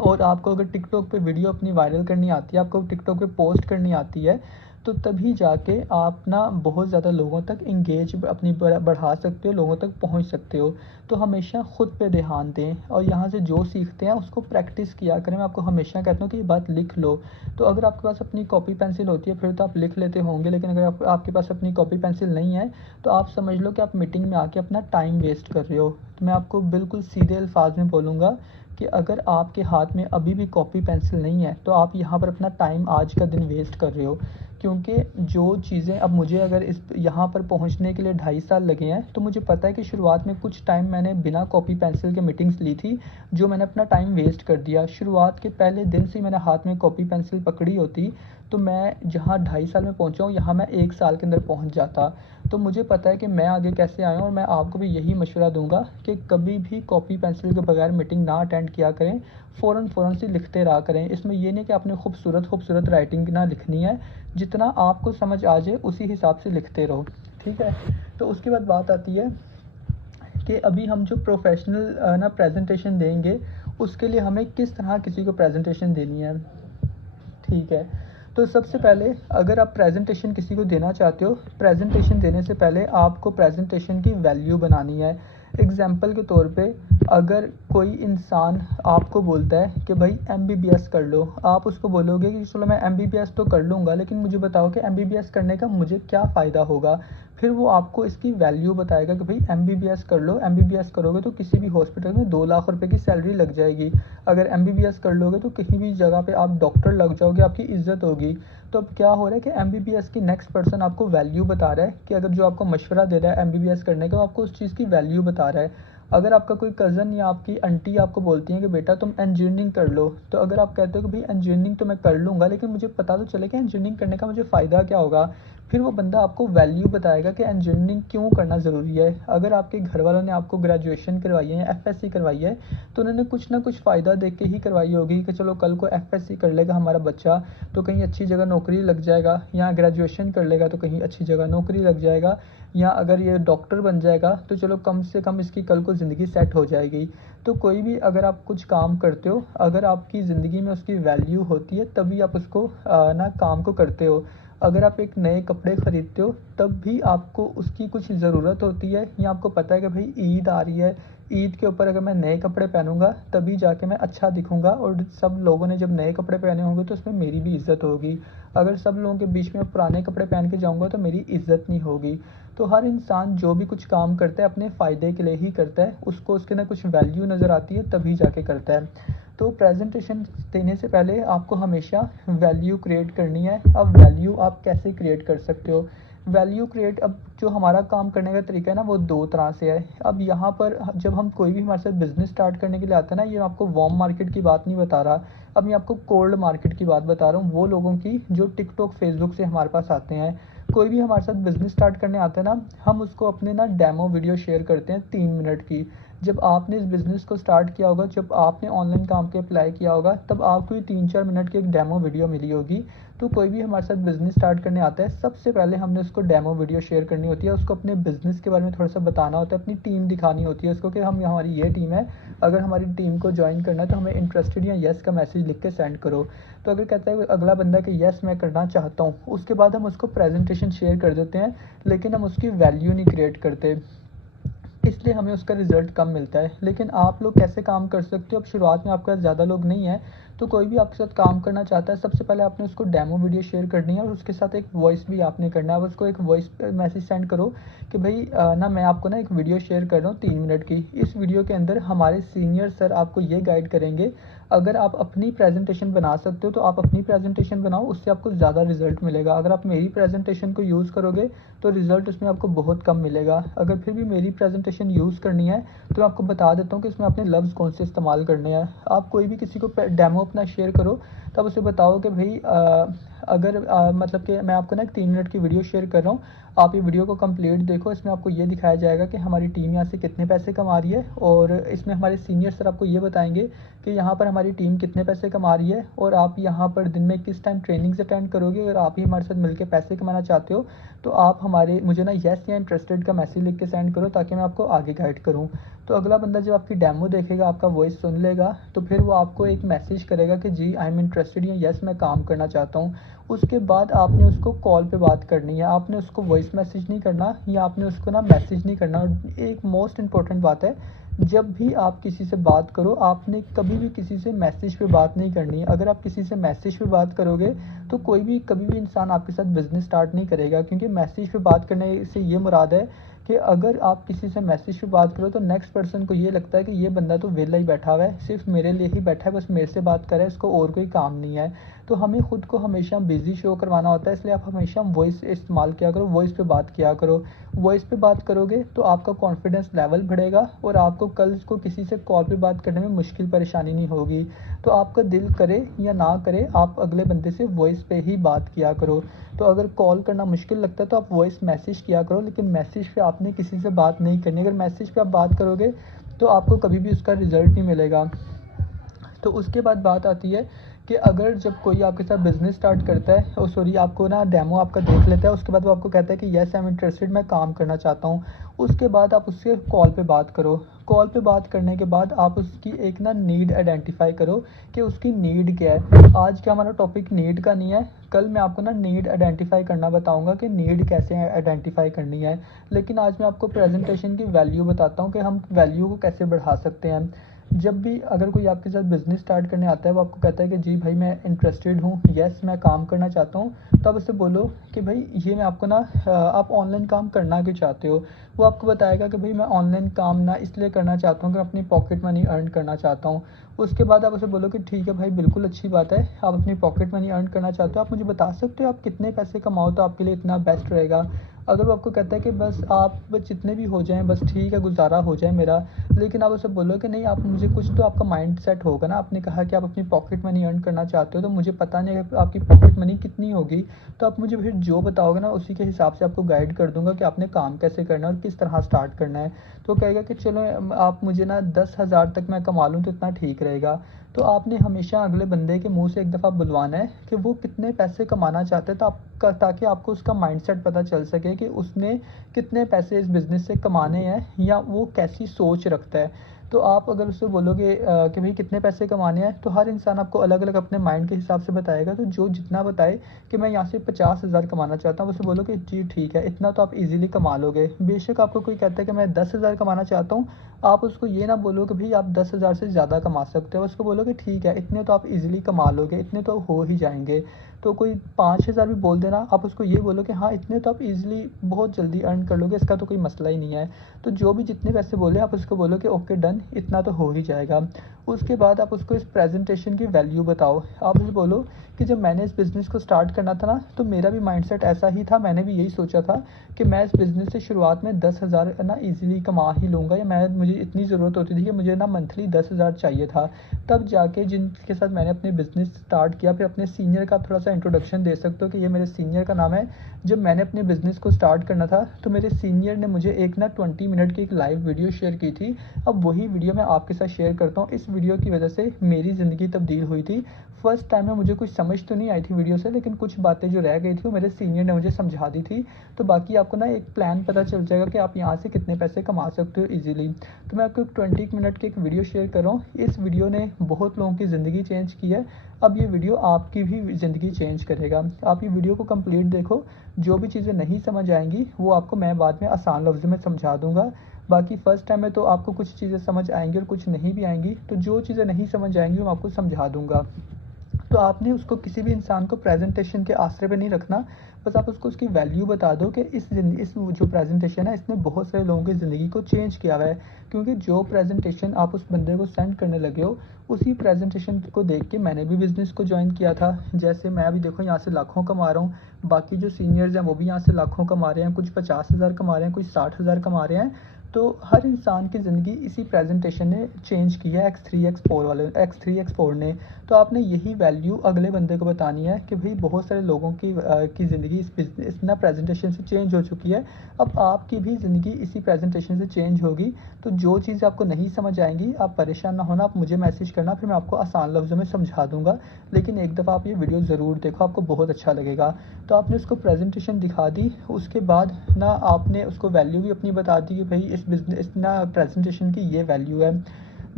और आपको अगर टिकटॉक पे वीडियो अपनी वायरल करनी आती है, आपको टिकटॉक पे पोस्ट करनी आती है, तो तभी जाके आप ना बहुत ज़्यादा लोगों तक इंगेज अपनी बढ़ा सकते हो, लोगों तक पहुंच सकते हो। तो हमेशा ख़ुद पे ध्यान दें और यहाँ से जो सीखते हैं उसको प्रैक्टिस किया करें। मैं आपको हमेशा कहता हूँ कि ये बात लिख लो। तो अगर आपके पास अपनी कॉपी पेंसिल होती है फिर तो आप लिख लेते होंगे, लेकिन अगर आपके पास अपनी कॉपी पेंसिल नहीं है तो आप समझ लो कि आप मीटिंग में आके अपना टाइम वेस्ट कर रहे हो। तो मैं आपको बिल्कुल सीधे अल्फाज में बोलूँगा कि अगर आपके हाथ में अभी भी कॉपी पेंसिल नहीं है तो आप यहाँ पर अपना टाइम आज का दिन वेस्ट कर रहे हो। क्योंकि जो चीज़ें अब मुझे अगर इस यहाँ पर पहुँचने के लिए 2.5 साल लगे हैं, तो मुझे पता है कि शुरुआत में कुछ टाइम मैंने बिना कॉपी पेंसिल के मीटिंग्स ली थी, जो मैंने अपना टाइम वेस्ट कर दिया। शुरुआत के पहले दिन से ही मैंने हाथ में कॉपी पेंसिल पकड़ी होती तो मैं जहाँ 2.5 साल में पहुँचा हूँ, यहाँ मैं 1 साल के अंदर पहुँच जाता। तो मुझे पता है कि मैं आगे कैसे आया हूँ और मैं आपको भी यही मशवरा दूंगा कि कभी भी कॉपी पेंसिल के बगैर मीटिंग ना अटेंड किया करें। फ़ौरन से लिखते रहा करें। इसमें ये नहीं कि आपने खूबसूरत राइटिंग ना लिखनी है, जितना आपको समझ आ जाए उसी हिसाब से लिखते रहो, ठीक है। तो उसके बाद बात आती है कि अभी हम जो प्रोफेशनल ना प्रेजेंटेशन देंगे उसके लिए हमें किस तरह किसी को प्रेजेंटेशन देनी है। ठीक है, तो सबसे पहले अगर आप प्रेजेंटेशन किसी को देना चाहते हो, प्रेजेंटेशन देने से पहले आपको प्रेजेंटेशन की वैल्यू बनानी है। एग्जाम्पल के तौर पे अगर कोई इंसान आपको बोलता है कि भाई MBBS कर लो, आप उसको बोलोगे कि चलो मैं MBBS तो कर लूँगा, लेकिन मुझे बताओ कि MBBS करने का मुझे क्या फ़ायदा होगा। फिर वो आपको इसकी वैल्यू बताएगा कि भाई MBBS कर लो, MBBS करोगे तो किसी भी हॉस्पिटल में 2 लाख रुपए की सैलरी लग जाएगी। अगर MBBS कर लोगे तो कहीं भी जगह पे आप डॉक्टर लग जाओगे, आपकी इज्जत होगी। तो अब क्या हो रहा है कि MBBS की नेक्स्ट पर्सन आपको वैल्यू बता रहा है कि अगर जो आपको मशवरा दे रहा है MBBS करने का, वो आपको उस चीज़ की वैल्यू बता रहा है। अगर आपका कोई कज़न या आपकी आंटी आपको बोलती हैं कि बेटा तुम इंजीनियरिंग कर लो, तो अगर आप कहते हो कि भाई इंजीनियरिंग तो मैं कर लूँगा, लेकिन मुझे पता तो चले कि इंजीनियरिंग करने का मुझे फ़ायदा क्या होगा। फिर वो बंदा आपको वैल्यू बताएगा कि इंजीनियरिंग क्यों करना ज़रूरी है। अगर आपके घर वालों ने आपको ग्रेजुएशन करवाई है या FSC करवाई है, तो उन्होंने कुछ ना कुछ फ़ायदा देख के ही करवाई होगी कि चलो कल को FSC कर लेगा हमारा बच्चा तो कहीं अच्छी जगह नौकरी लग जाएगा, या ग्रेजुएशन कर लेगा तो कहीं अच्छी जगह नौकरी लग जाएगा, या अगर ये डॉक्टर बन जाएगा तो चलो कम से कम इसकी कल को ज़िंदगी सेट हो जाएगी। तो कोई भी अगर आप कुछ काम करते हो, अगर आपकी ज़िंदगी में उसकी वैल्यू होती है तभी आप उसको ना काम को करते हो। अगर आप एक नए कपड़े ख़रीदते हो तब भी आपको उसकी कुछ ज़रूरत होती है, या आपको पता है कि भाई ईद आ रही है, ईद के ऊपर अगर मैं नए कपड़े पहनूंगा तभी जाके मैं अच्छा दिखूंगा, और सब लोगों ने जब नए कपड़े पहने होंगे तो उसमें मेरी भी इज़्ज़त होगी। अगर सब लोगों के बीच में पुराने कपड़े पहन के जाऊंगा तो मेरी इज़्ज़त नहीं होगी। तो हर इंसान जो भी कुछ काम करता है अपने फ़ायदे के लिए ही करता है, उसको उसके ना कुछ वैल्यू नज़र आती है तभी जाके करता है। तो प्रेजेंटेशन देने से पहले आपको हमेशा वैल्यू क्रिएट करनी है। अब वैल्यू आप कैसे क्रिएट कर सकते हो? वैल्यू क्रिएट, अब जो हमारा काम करने का तरीका है ना वो 2 तरह से है। अब यहाँ पर जब हम कोई भी हमारे साथ बिज़नेस स्टार्ट करने के लिए आता है ना, ये आपको वार्म मार्केट की बात नहीं बता रहा, अब मैं आपको कोल्ड मार्केट की बात बता रहा हूँ, वो लोगों की जो टिकटॉक फेसबुक से हमारे पास आते हैं। कोई भी हमारे साथ बिज़नेस स्टार्ट करने आता है ना, हम उसको अपने ना डेमो वीडियो शेयर करते हैं 3 मिनट की। जब आपने इस बिज़नेस को स्टार्ट किया होगा, जब आपने ऑनलाइन काम के अप्लाई किया होगा, तब आपको ये 3-4 मिनट की एक डेमो वीडियो मिली होगी। तो कोई भी हमारे साथ बिज़नेस स्टार्ट करने आता है, सबसे पहले हमने उसको डेमो वीडियो शेयर करनी होती है, उसको अपने बिज़नेस के बारे में थोड़ा-सा बताना होता है, अपनी टीम दिखानी होती है उसको कि हम हमारी ये टीम है, अगर हमारी टीम को जॉइन करना है तो हमें इंटरेस्टेड या येस का मैसेज लिख के सेंड करो। तो अगर कहता है अगला बंदा कि येस मैं करना चाहता हूँ, उसके बाद हम उसको प्रेजेंटेशन शेयर कर देते हैं, लेकिन हम उसकी वैल्यू नहीं क्रिएट करते, इसलिए हमें उसका रिज़ल्ट कम मिलता है। लेकिन आप लोग कैसे काम कर सकते हो? अब शुरुआत में आपके पास ज़्यादा लोग नहीं हैं, तो कोई भी आपके साथ काम करना चाहता है, सबसे पहले आपने उसको डेमो वीडियो शेयर करनी है और उसके साथ एक वॉइस भी आपने करना है। आप उसको एक वॉइस मैसेज सेंड करो कि भाई ना मैं आपको ना एक वीडियो शेयर कर रहा हूँ 3 मिनट की। इस वीडियो के अंदर हमारे सीनियर सर आपको ये गाइड करेंगे, अगर आप अपनी प्रेजेंटेशन बना सकते हो तो आप अपनी प्रेजेंटेशन बनाओ, उससे आपको ज़्यादा रिजल्ट मिलेगा। अगर आप मेरी प्रेजेंटेशन को यूज़ करोगे तो रिज़ल्ट उसमें आपको बहुत कम मिलेगा। अगर फिर भी मेरी प्रेजेंटेशन यूज़ करनी है तो मैं आपको बता देता हूँ कि इसमें आपने लफ्ज़ कौन से इस्तेमाल करने हैं। आप कोई भी किसी को डेमो अपना शेयर करो, तब उसे बताओ कि भाई अगर मतलब कि मैं आपको ना एक 3 मिनट की वीडियो शेयर कर रहा हूँ, आप ये वीडियो को कंप्लीट देखो, इसमें आपको ये दिखाया जाएगा कि हमारी टीम यहाँ से कितने पैसे कमा रही है, और इसमें हमारे सीनियर सर आपको ये बताएंगे कि यहाँ पर हमारी टीम कितने पैसे कमा रही है, और आप यहाँ पर दिन में किस टाइम ट्रेनिंग्स अटेंड करोगे। अगर आप ही हमारे साथ मिलकर पैसे कमाना चाहते हो तो आप मुझे ना येस या इंटरेस्टेड का मैसेज लिख के सेंड करो, ताकि मैं आपको आगे गाइड करूँ। तो अगला बंदा जब आपकी डेमो देखेगा, आपका वॉइस सुन लेगा, तो फिर वो आपको एक मैसेज करेगा कि जी आई एम इंटरेस्टेड या येस मैं काम करना चाहता हूँ। उसके बाद आपने उसको कॉल पे बात करनी है, आपने उसको वॉइस मैसेज नहीं करना, या आपने उसको ना मैसेज नहीं करना। और एक मोस्ट इंपॉर्टेंट बात है, जब भी आप किसी से बात करो, आपने कभी भी किसी से मैसेज पे बात नहीं करनी है। अगर आप किसी से मैसेज पे बात करोगे तो कोई भी कभी भी इंसान आपके साथ बिज़नेस स्टार्ट नहीं करेगा, क्योंकि मैसेज पे बात करने से ये मुराद है कि अगर आप किसी से मैसेज पे बात करो तो नेक्स्ट पर्सन को ये लगता है कि ये बंदा तो वेला ही बैठा हुआ है, सिर्फ मेरे लिए ही बैठा है, बस मेरे से बात कर रहा है, इसको और कोई काम नहीं है। तो हमें खुद को हमेशा बिज़ी शो करवाना होता है, इसलिए आप हमेशा वॉइस इस्तेमाल किया करो, वॉइस पे बात किया करो। वॉइस पे बात करोगे तो आपका कॉन्फिडेंस लेवल बढ़ेगा, और आपको कल को किसी से कॉल पे बात करने में मुश्किल परेशानी नहीं होगी। तो आपका दिल करे या ना करे, आप अगले बंदे से वॉइस पे ही बात किया करो। तो अगर कॉल करना मुश्किल लगता है तो आप वॉइस मैसेज किया करो, लेकिन मैसेज पे आपने किसी से बात नहीं करनी। अगर मैसेज पे आप बात करोगे तो आपको कभी भी उसका रिज़ल्ट नहीं मिलेगा। तो उसके बाद बात आती है कि अगर जब कोई आपके साथ बिज़नेस स्टार्ट करता है और सॉरी आपको ना डेमो आपका देख लेता है, उसके बाद वो आपको कहता है कि येस आई एम इंटरेस्टेड, मैं काम करना चाहता हूँ। उसके बाद आप उससे कॉल पे बात करो। कॉल पे बात करने के बाद आप उसकी एक ना नीड आइडेंटिफ़ाई करो कि उसकी नीड क्या है। आज का हमारा टॉपिक नीड का नहीं है, कल मैं आपको ना नीड आइडेंटिफ़ाई करना बताऊँगा कि नीड कैसे आइडेंटिफ़ाई करनी है। लेकिन आज मैं आपको प्रेज़ेंटेशन की वैल्यू बताता हूँ कि हम वैल्यू को कैसे बढ़ा सकते हैं। जब भी अगर कोई आपके साथ बिज़नेस स्टार्ट करने आता है, वो आपको कहता है कि जी भाई मैं इंटरेस्टेड हूँ, येस मैं काम करना चाहता हूँ, तो आप उससे बोलो कि भाई ये मैं आपको ना आप ऑनलाइन काम करना क्यों चाहते हो? वो आपको बताएगा कि भाई मैं ऑनलाइन काम ना इसलिए करना चाहता हूँ कि अपनी पॉकेट मनी अर्न करना चाहता हूँ। उसके बाद आप उसे बोलो कि ठीक है भाई, बिल्कुल अच्छी बात है, आप अपनी पॉकेट मनी अर्न करना चाहते हो, आप मुझे बता सकते हो आप कितने पैसे कमाओ तो आपके लिए इतना बेस्ट रहेगा। अगर वो आपको कहता है कि बस आप जितने भी हो जाएँ बस ठीक है, गुज़ारा हो जाए मेरा, लेकिन आप उसे बोलो कि नहीं, आप मुझे कुछ तो आपका माइंडसेट होगा ना, आपने कहा कि आप अपनी पॉकेट मनी अर्न करना चाहते हो, तो मुझे पता नहीं है आपकी पॉकेट मनी कितनी होगी, तो आप मुझे फिर जो बताओगे ना उसी के हिसाब से आपको गाइड कर दूँगा कि आपने काम कैसे करना है और किस तरह स्टार्ट करना है। तो वो कहेगा कि चलो आप मुझे ना 10,000 तक मैं कमा लूँ तो इतना ठीक रहेगा। तो आपने हमेशा अगले बंदे के मुँह से एक दफ़ा बुलवाना है कि वो कितने पैसे कमाना चाहता है, तो आपका ताकि आपको उसका माइंडसेट पता चल सके कि उसने कितने पैसे इस बिज़नेस से कमाने हैं या वो कैसी सोच रखता है। तो आप अगर उससे बोलोगे कि भई कितने पैसे कमाने हैं, तो हर इंसान आपको अलग-अलग अपने माइंड के हिसाब से बताएगा। तो जो जितना बताए कि मैं यहाँ से 50,000 कमाना चाहता हूँ, उसे बोलो कि जी ठीक है, इतना तो आप ईज़िली कमा लोगे। बेशक आपको कोई कहता है कि मैं 10,000 कमाना चाहता हूँ, आप उसको ये ना बोलो कि भई आप 10,000 से ज़्यादा कमा सकते हो। उसको बोलो कि ठीक है, इतने तो आप ईज़िली कमा लोगे, इतने तो हो ही जाएँगे। तो कोई 5,000 भी बोल देना, आप उसको ये बोलो कि हाँ, इतने तो आप ईज़िली बहुत जल्दी अर्न कर लोगे, इसका तो कोई मसला ही नहीं है। तो जो भी जितने पैसे बोले आप उसको बोलो कि ओके डन, इतना तो हो ही जाएगा। उसके बाद आप उसको इस प्रेज़ेंटेशन की वैल्यू बताओ। आप उसे बोलो कि जब मैंने इस बिज़नेस को स्टार्ट करना था ना, तो मेरा भी माइंडसेट ऐसा ही था, मैंने भी यही सोचा था कि मैं इस बिज़नेस से शुरुआत में 10,000 ना ईज़िली कमा ही लूँगा, या मुझे इतनी ज़रूरत होती थी कि मुझे ना मंथली 10,000 चाहिए था। तब जाके जिनके साथ मैंने अपने बिज़नेस स्टार्ट किया, फिर अपने सीनियर का थोड़ा-सा इंट्रोडक्शन दे सकते हो कि ये मेरे सीनियर का नाम है। जब मैंने अपने बिज़नेस को स्टार्ट करना था, तो मेरे सीनियर ने मुझे एक ना 20 मिनट की एक लाइव वीडियो शेयर की थी। अब वही वीडियो मैं आपके साथ शेयर करता हूँ। इस वीडियो की वजह से मेरी ज़िंदगी तब्दील हुई थी। फर्स्ट टाइम में मुझे कुछ समझ तो नहीं आई थी वीडियो से, लेकिन कुछ बातें जो रह गई थी वो मेरे सीनियर ने मुझे समझा दी थी। तो बाकी आपको ना एक प्लान पता चल जाएगा कि आप यहाँ से कितने पैसे कमा सकते हो ईज़िली। तो मैं आपको 20 मिनट की एक वीडियो शेयर कर रहा हूँ। इस वीडियो ने बहुत लोगों की ज़िंदगी चेंज की है। अब ये वीडियो आपकी भी ज़िंदगी चेंज करेगा। आप ये वीडियो को कंप्लीट देखो। जो भी चीज़ें नहीं समझ आएँगी वो आपको मैं बाद में आसान लफ्ज़ों में समझा दूँगा। बाकी फ़र्स्ट टाइम में तो आपको कुछ चीज़ें समझ आएँगी और कुछ नहीं भी आएँगी। तो जो चीज़ें नहीं समझ आएँगी मैं आपको समझा दूँगा। तो आपने उसको किसी भी इंसान को प्रेज़ेंटेशन के आसरे पे नहीं रखना। बस आप उसको उसकी वैल्यू बता दो कि इस जो प्रेज़ेंटेशन है इसने बहुत सारे लोगों की ज़िंदगी को चेंज किया हुआ है। क्योंकि जो प्रेज़ेंटेशन आप उस बंदे को सेंड करने लगे हो, उसी प्रेज़ेंटेशन को देख के मैंने भी बिज़नेस को जॉइन किया था। जैसे मैं अभी देखो यहाँ से लाखों कमा रहा हूँ, बाकी जो सीनियर्स हैं वो भी यहाँ से लाखों कमा रहे हैं, कुछ 50,000 कमा रहे हैं, कुछ 60,000 कमा रहे हैं। तो हर इंसान की ज़िंदगी इसी प्रेज़ेंटेशन ने चेंज की है, एक्स3 एक्स4 ने। तो आपने यही वैल्यू अगले बंदे को बतानी है कि भई बहुत सारे लोगों की ज़िंदगी इस ना प्रेज़ेंटेशन से चेंज हो चुकी है। अब आपकी भी ज़िंदगी इसी प्रेज़ेंटेशन से चेंज होगी। तो जो चीज़ आपको नहीं समझ आएँगी, आप परेशान ना होना, आप मुझे मैसेज करना, फिर मैं आपको आसान लफ्ज़ों में समझा दूँगा। लेकिन एक दफ़ा आप ये वीडियो ज़रूर देखो, आपको बहुत अच्छा लगेगा। तो आपने उसको प्रेज़ेंटेशन दिखा दी, उसके बाद ना आपने उसको वैल्यू भी अपनी बता दी कि भई इस ना प्रेज़ेंटेशन की ये वैल्यू है।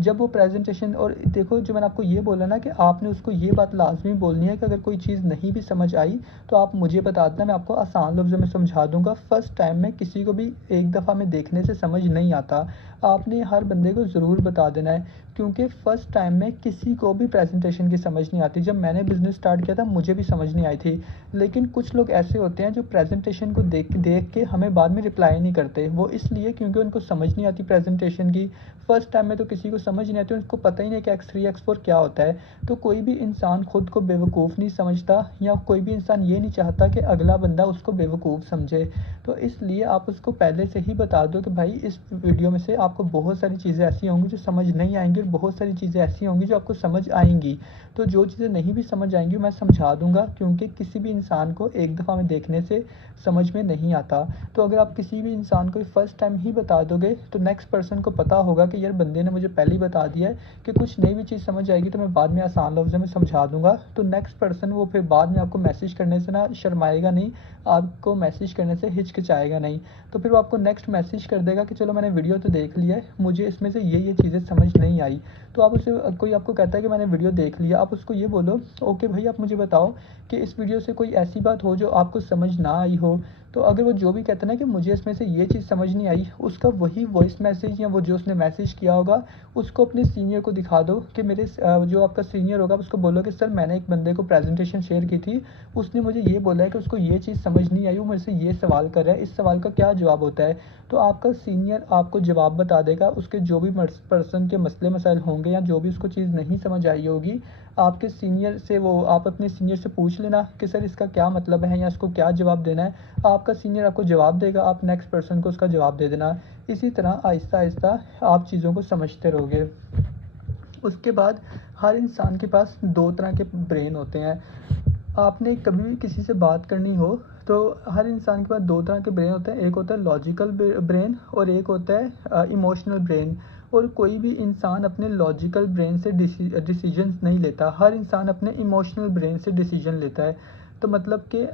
जब वो प्रेज़ेंटेशन और देखो, जो मैंने आपको ये बोला ना कि आपने उसको ये बात लाज़मी बोलनी है कि अगर कोई चीज़ नहीं भी समझ आई, तो आप मुझे बता देना, मैं आपको आसान लफ्ज़ों में समझा दूँगा। फर्स्ट टाइम में किसी को भी एक दफ़ा में देखने से समझ नहीं आता। आपने हर बंदे को ज़रूर बता देना है, क्योंकि फर्स्ट टाइम में किसी को भी प्रेज़ेंटेशन की समझ नहीं आती। जब मैंने बिज़नेस स्टार्ट किया था मुझे भी समझ नहीं आई थी। लेकिन कुछ लोग ऐसे होते हैं जो प्रेज़ेंटेशन को देख देख के हमें बाद में रिप्लाई नहीं करते। वो इसलिए क्योंकि उनको समझ नहीं आती प्रेज़ेंटेशन की। फर्स्ट टाइम में तो किसी को समझ नहीं आती, उनको पता ही नहीं कि एक्स3 एक्स4 क्या होता है। तो कोई भी इंसान खुद को बेवकूफ़ नहीं समझता, या कोई भी इंसान ये नहीं चाहता कि अगला बंदा उसको बेवकूफ़ समझे। तो इसलिए आप उसको पहले से ही बता दो कि भाई इस वीडियो में से आपको बहुत सारी चीज़ें ऐसी होंगी जो समझ नहीं आएँगी, और बहुत सारी चीज़ें ऐसी होंगी जो आपको समझ आएँगी। तो जो चीज़ें नहीं भी समझ आएँगी मैं समझा दूँगा, क्योंकि किसी भी इंसान को एक दफ़ा में देखने से समझ में नहीं आता। तो अगर आप किसी भी इंसान को फर्स्ट टाइम ही बता दोगे, तो नेक्स्ट पर्सन को पता होगा कि यार बंदे ने मुझे पहले पहले ही बता दिया है कि कुछ नई भी चीज़ समझ आएगी तो मैं बाद में आसान लफ्ज़ों में समझा दूँगा। तो नेक्स्ट पर्सन वो फिर बाद में आपको मैसेज करने से ना शर्माएगा नहीं, आपको मैसेज करने से हिचकिचाएगा नहीं। तो फिर वो आपको नेक्स्ट मैसेज कर देगा कि चलो मैंने वीडियो तो देख लिया है, मुझे इसमें से ये चीज़ें समझ नहीं आई। तो आप उसे कोई आपको कहता है कि मैंने वीडियो देख लिया, आप उसको ये बोलो, ओके भाई आप मुझे बताओ कि इस वीडियो से कोई ऐसी बात हो जो आपको समझ ना आई हो। तो अगर वो जो भी कहता है ना कि मुझे इसमें से ये चीज़ समझ नहीं आई, उसका वही वॉइस मैसेज या वो जो उसने मैसेज किया होगा, उसको अपने सीनियर को दिखा दो कि मेरे जो आपका सीनियर होगा उसको बोलो कि सर मैंने एक बंदे को प्रेजेंटेशन शेयर की थी, उसने मुझे ये बोला है कि उसको ये चीज़ समझ नहीं आई, वो मेरे से ये सवाल कर रहा है, इस सवाल का क्या जवाब होता है। तो आपका सीनियर आपको जवाब बता देगा, उसके जो भी पर्सन के मसले मसाइल होंगे या जो भी उसको चीज़ नहीं समझ आई होगी, आपके सीनियर से वो आप अपने सीनियर से पूछ लेना कि सर इसका क्या मतलब है या इसको क्या जवाब देना है। आपका सीनियर आपको जवाब देगा, आप नेक्स्ट पर्सन को उसका जवाब दे देना। इसी तरह आहिस्ता-आहिस्ता आप चीज़ों को समझते रहोगे। उसके बाद हर इंसान के पास 2 तरह के ब्रेन होते हैं। आपने कभी भी किसी से बात करनी हो तो हर इंसान के पास 2 तरह के ब्रेन होते हैं। एक होता है लॉजिकल ब्रेन और एक होता है इमोशनल ब्रेन। और कोई भी इंसान अपने लॉजिकल ब्रेन से डिसीजंस नहीं लेता, हर इंसान अपने इमोशनल ब्रेन से डिसीजन लेता है। तो मतलब कि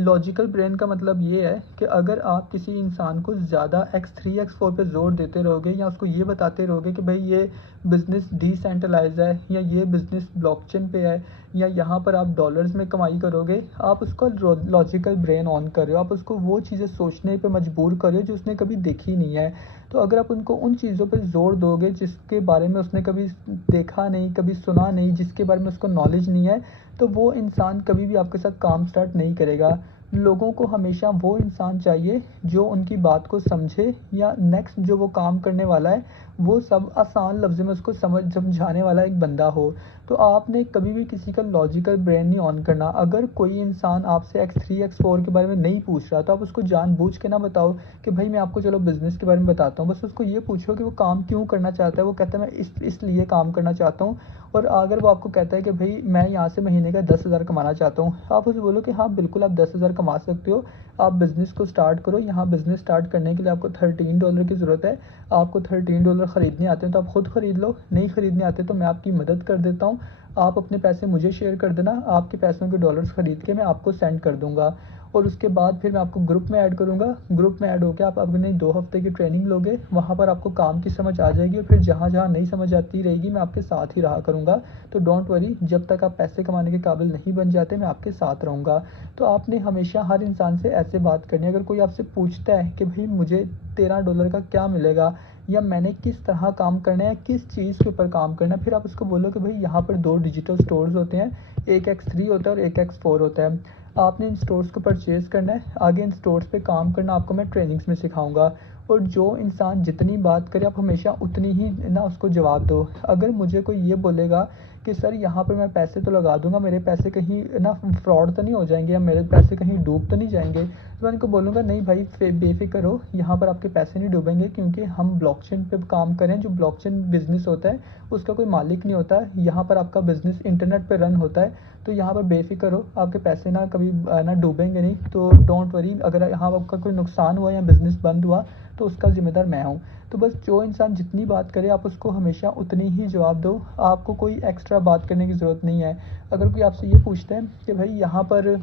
लॉजिकल ब्रेन का मतलब ये है कि अगर आप किसी इंसान को ज़्यादा x3 x4 पे ज़ोर देते रहोगे या उसको ये बताते रहोगे कि भाई ये बिज़नेस डिसेंट्रलाइज है या ये बिज़नेस ब्लॉकचेन पे है या यहाँ पर आप डॉलर्स में कमाई करोगे, आप उसका लॉजिकल ब्रेन ऑन कर रहे हो, आप उसको वो चीज़ें सोचने पे मजबूर कर रहे हो जो उसने कभी देखी नहीं है। तो अगर आप उनको उन चीज़ों पे ज़ोर दोगे जिसके बारे में उसने कभी देखा नहीं, कभी सुना नहीं, जिसके बारे में उसको नॉलेज नहीं है, तो वो इंसान कभी भी आपके साथ काम स्टार्ट नहीं करेगा। लोगों को हमेशा वो इंसान चाहिए जो उनकी बात को समझे या नेक्स्ट जो वो काम करने वाला है, वो सब आसान लफ्ज़ों में उसको समझाने वाला एक बंदा हो। तो आपने कभी भी किसी का लॉजिकल ब्रेन नहीं ऑन करना। अगर कोई इंसान आपसे x3 x4 के बारे में नहीं पूछ रहा, तो आप उसको जानबूझ के ना बताओ कि भाई मैं आपको चलो बिज़नेस के बारे में बताता हूँ। बस उसको ये पूछो कि वो काम क्यों करना चाहता है। वो कहता है मैं इसलिए काम करना चाहता हूँ। और अगर वो आपको कहता है कि भाई मैं यहाँ से महीने का 10,000 कमाना चाहता हूँ, आप उसे बोलो कि हाँ बिल्कुल आप 10,000 कमा सकते हो। आप बिज़नेस को स्टार्ट करो। यहाँ बिज़नेस स्टार्ट करने के लिए आपको $13 की ज़रूरत है। आपको $13 ख़रीदने आते हैं तो आप खुद ख़रीद लो, नहीं ख़रीदने आते तो मैं आपकी मदद कर देता हूँ। आप अपने पैसे मुझे शेयर कर देना, आपके पैसों के डॉलर्स ख़रीद के मैं आपको सेंड कर दूँगा। और उसके बाद फिर मैं आपको ग्रुप में ऐड करूँगा। ग्रुप में ऐड होके आप अपने 2 हफ़्ते की ट्रेनिंग लोगे, वहाँ पर आपको काम की समझ आ जाएगी और फिर जहाँ-जहाँ नहीं समझ आती रहेगी मैं आपके साथ ही रहा करूँगा। तो डोंट वरी, जब तक आप पैसे कमाने के काबिल नहीं बन जाते मैं आपके साथ रहूँगा। तो आपने हमेशा हर इंसान से ऐसे बात करनी है। अगर कोई आपसे पूछता है कि भाई मुझे $13 का क्या मिलेगा या मैंने किस तरह काम करना है, किस चीज़ के ऊपर काम करना है, फिर आप उसको बोलो कि भाई यहाँ पर 2 डिजिटल स्टोर्स होते हैं, एक x3 होता है और एक x4 होता है। आपने इन स्टोर्स को परचेज़ करना है, आगे इन स्टोर्स पे काम करना आपको मैं ट्रेनिंग्स में सिखाऊँगा। और जो इंसान जितनी बात करे आप हमेशा उतनी ही ना उसको जवाब दो। अगर मुझे कोई ये बोलेगा कि सर यहाँ पर मैं पैसे तो लगा दूँगा, मेरे पैसे कहीं ना फ्रॉड तो नहीं हो जाएँगे या मेरे पैसे कहीं डूब तो नहीं जाएँगे? तो मैं उनको बोलूँगा नहीं भाई बेफ़िक्र हो, यहाँ पर आपके पैसे नहीं डूबेंगे क्योंकि हम ब्लॉकचेन पे काम कर रहे हैं। जो ब्लॉकचेन बिज़नेस होता है उसका कोई मालिक नहीं होता, यहाँ पर आपका बिज़नेस इंटरनेट पे रन होता है। तो यहाँ पर बेफ़िक्र हो, आपके पैसे ना कभी ना डूबेंगे नहीं। तो डोंट वरी, अगर यहाँ आपका कोई नुकसान हुआ या बिज़नेस बंद हुआ तो उसका ज़िम्मेदार मैं हूँ। तो बस जो इंसान जितनी बात करे आप उसको हमेशा उतनी ही जवाब दो। आपको कोई एक्स्ट्रा बात करने की ज़रूरत नहीं है। अगर कोई आपसे ये पूछता है कि भाई यहाँ पर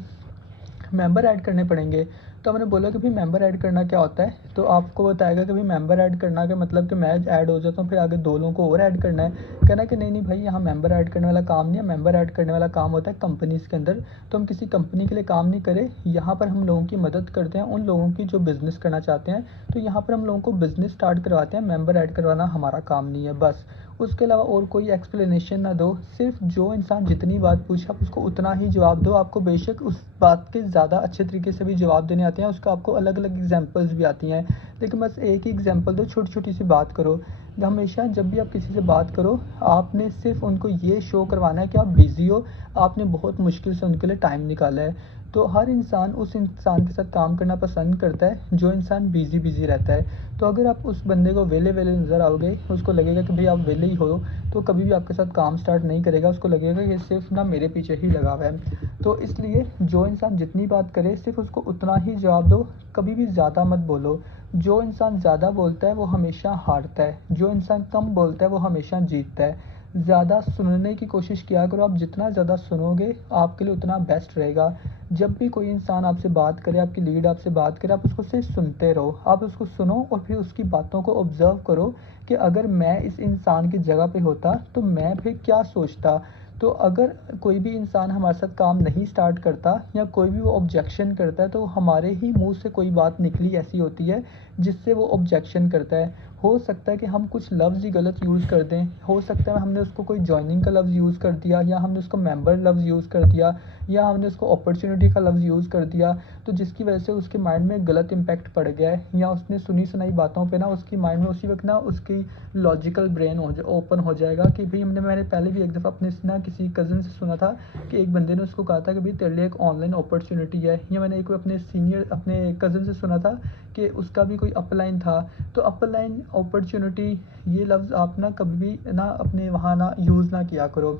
मेंबर ऐड करने पड़ेंगे, तो मैंने बोला कि भाई मेंबर ऐड करना क्या होता है, तो आपको बताएगा कि भाई मेंबर ऐड करना का मतलब कि मैं ऐड हो जाता हूँ फिर आगे 2 लोगों को और ऐड करना है। कहना कि नहीं भाई यहाँ मेंबर ऐड करने वाला काम नहीं है, मेंबर ऐड करने वाला काम होता है कंपनीज़ के अंदर। तो हम किसी कंपनी के लिए काम नहीं करें, यहाँ पर हम लोगों की मदद करते हैं, उन लोगों की जो बिज़नेस करना चाहते हैं। तो यहाँ पर हम लोगों को बिज़नेस स्टार्ट करवाते हैं, मेंबर ऐड करवाना हमारा काम नहीं है बस। उसके अलावा और कोई एक्सप्लेनेशन ना दो। सिर्फ जो इंसान जितनी बात पूछे आप उसको उतना ही जवाब दो। आपको बेशक उस बात के ज़्यादा अच्छे तरीके से भी जवाब देने आते हैं, उसका आपको अलग-अलग एग्ज़ाम्पल्स भी आती हैं, लेकिन बस एक ही एग्ज़ाम्पल दो, छोटी-छोटी सी बात करो। हमेशा जब भी आप किसी से बात करो, आपने सिर्फ़ उनको ये शो करवाना है कि आप बिज़ी हो, आपने बहुत मुश्किल से उनके लिए टाइम निकाला है। तो हर इंसान उस इंसान के साथ काम करना पसंद करता है, जो इंसान बिज़ी रहता है। तो अगर आप उस बंदे को वेले-वेले नज़र आओगे, उसको लगेगा कि भई आप वेले ही हो, तो तो कभी भी आपके साथ काम स्टार्ट नहीं करेगा, उसको लगेगा ये सिर्फ ना मेरे पीछे ही लगा हुआ है। तो इसलिए जो इंसान जितनी बात करे सिर्फ उसको उतना ही जवाब दो, कभी भी ज़्यादा मत बोलो। जो इंसान ज़्यादा बोलता है वो हमेशा हारता है, जो इंसान कम बोलता है वो हमेशा जीतता है। ज़्यादा सुनने की कोशिश किया करो, आप जितना ज़्यादा सुनोगे आपके लिए उतना बेस्ट रहेगा। जब भी कोई इंसान आपसे बात करे, आपकी लीड आपसे बात करे, आप उसको सिर्फ सुनते रहो, आप उसको सुनो और फिर उसकी बातों को ऑब्ज़र्व करो कि अगर मैं इस इंसान की जगह पे होता तो मैं फिर क्या सोचता। तो अगर कोई भी इंसान हमारे साथ काम नहीं स्टार्ट करता या कोई भी वो ऑब्जेक्शन करता है तो हमारे ही मुंह से कोई बात निकली ऐसी होती है जिससे वो ऑब्जेक्शन करता है। हो सकता है कि हम कुछ लफ्ज़ ही गलत यूज़ कर दें, हो सकता है हमने उसको कोई जॉइनिंग का लफ्ज़ यूज़ कर दिया या हमने उसको मेंबर लफ्ज़ यूज़ कर दिया या हमने उसको अपॉर्चुनिटी का लफ्ज़ यूज़ कर दिया, तो जिसकी वजह से उसके माइंड में गलत इम्पैक्ट पड़ गया है या उसने सुनी सुनाई बातों पे ना उसकी माइंड में उसी वक्त ना उसकी लॉजिकल ब्रेन ओपन हो जाएगा कि भाई मैंने पहले भी एक दफ़ा अपने ना किसी कज़न से सुना था कि एक बंदे ने उसको कहा था कि भाई तेरे लिए एक ऑनलाइन अपॉर्चुनिटी है, या मैंने एक अपने सीनियर अपने कज़न से सुना था कि उसका भी कोई अपलाइन था। तो अपलाइन अपॉर्चुनिटी ये लफ्ज़ आप ना कभी भी ना अपने वहाँ ना यूज़ ना किया करो।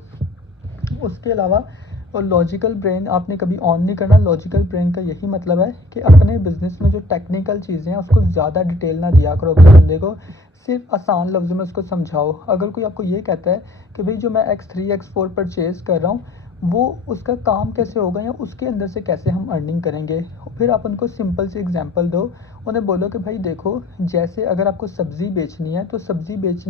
उसके अलावा और लॉजिकल ब्रेन आपने कभी ऑन नहीं करना। लॉजिकल ब्रेन का यही मतलब है कि अपने बिजनेस में जो टेक्निकल चीज़ें हैं उसको ज़्यादा डिटेल ना दिया करो अपने बंदे को, सिर्फ आसान लफ्ज़ों में उसको समझाओ। अगर कोई आपको ये कहता है कि भाई जो मैं X3 X4 परचेज़ कर रहा हूँ वो उसका काम कैसे होगा या उसके अंदर से कैसे हम अर्निंग करेंगे, फिर आप उनको सिंपल सी एग्जांपल दो। उन्हें बोलो कि भाई देखो, जैसे अगर आपको सब्ज़ी बेचनी है तो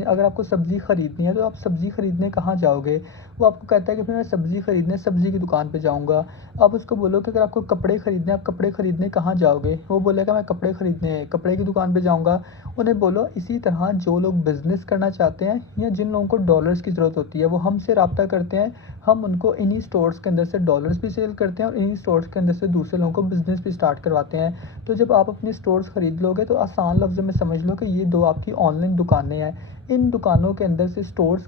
अगर आपको सब्ज़ी ख़रीदनी है तो आप सब्ज़ी ख़रीदने कहाँ जाओगे। वो आपको कहता है कि भाई मैं सब्ज़ी ख़रीदने सब्ज़ी की दुकान पे जाऊँगा। आप उसको बोलो कि अगर आपको कपड़े ख़रीदने आप कपड़े ख़रीदने कहाँ जाओगे, वो बोलेगा मैं कपड़े ख़रीदने कपड़े की दुकान पे जाऊँगा। उन्हें बोलो इसी तरह जो लोग बिज़नेस करना चाहते हैं या जिन लोगों को डॉलर्स की ज़रूरत होती है वो हमसे रब्ता करते हैं, हम उनको इन्हीं स्टोर्स के अंदर से डॉलर्स भी सेल करते हैं और इन्हीं स्टोर्स के अंदर से दूसरे लोगों को बिज़नेस भी स्टार्ट करवाते हैं। तो जब आप अपने स्टोर्स ख़रीद लोगे तो आसान लफ्ज़ों में समझ लो कि ये दो आपकी ऑनलाइन दुकानें हैं। इन दुकानों के अंदर से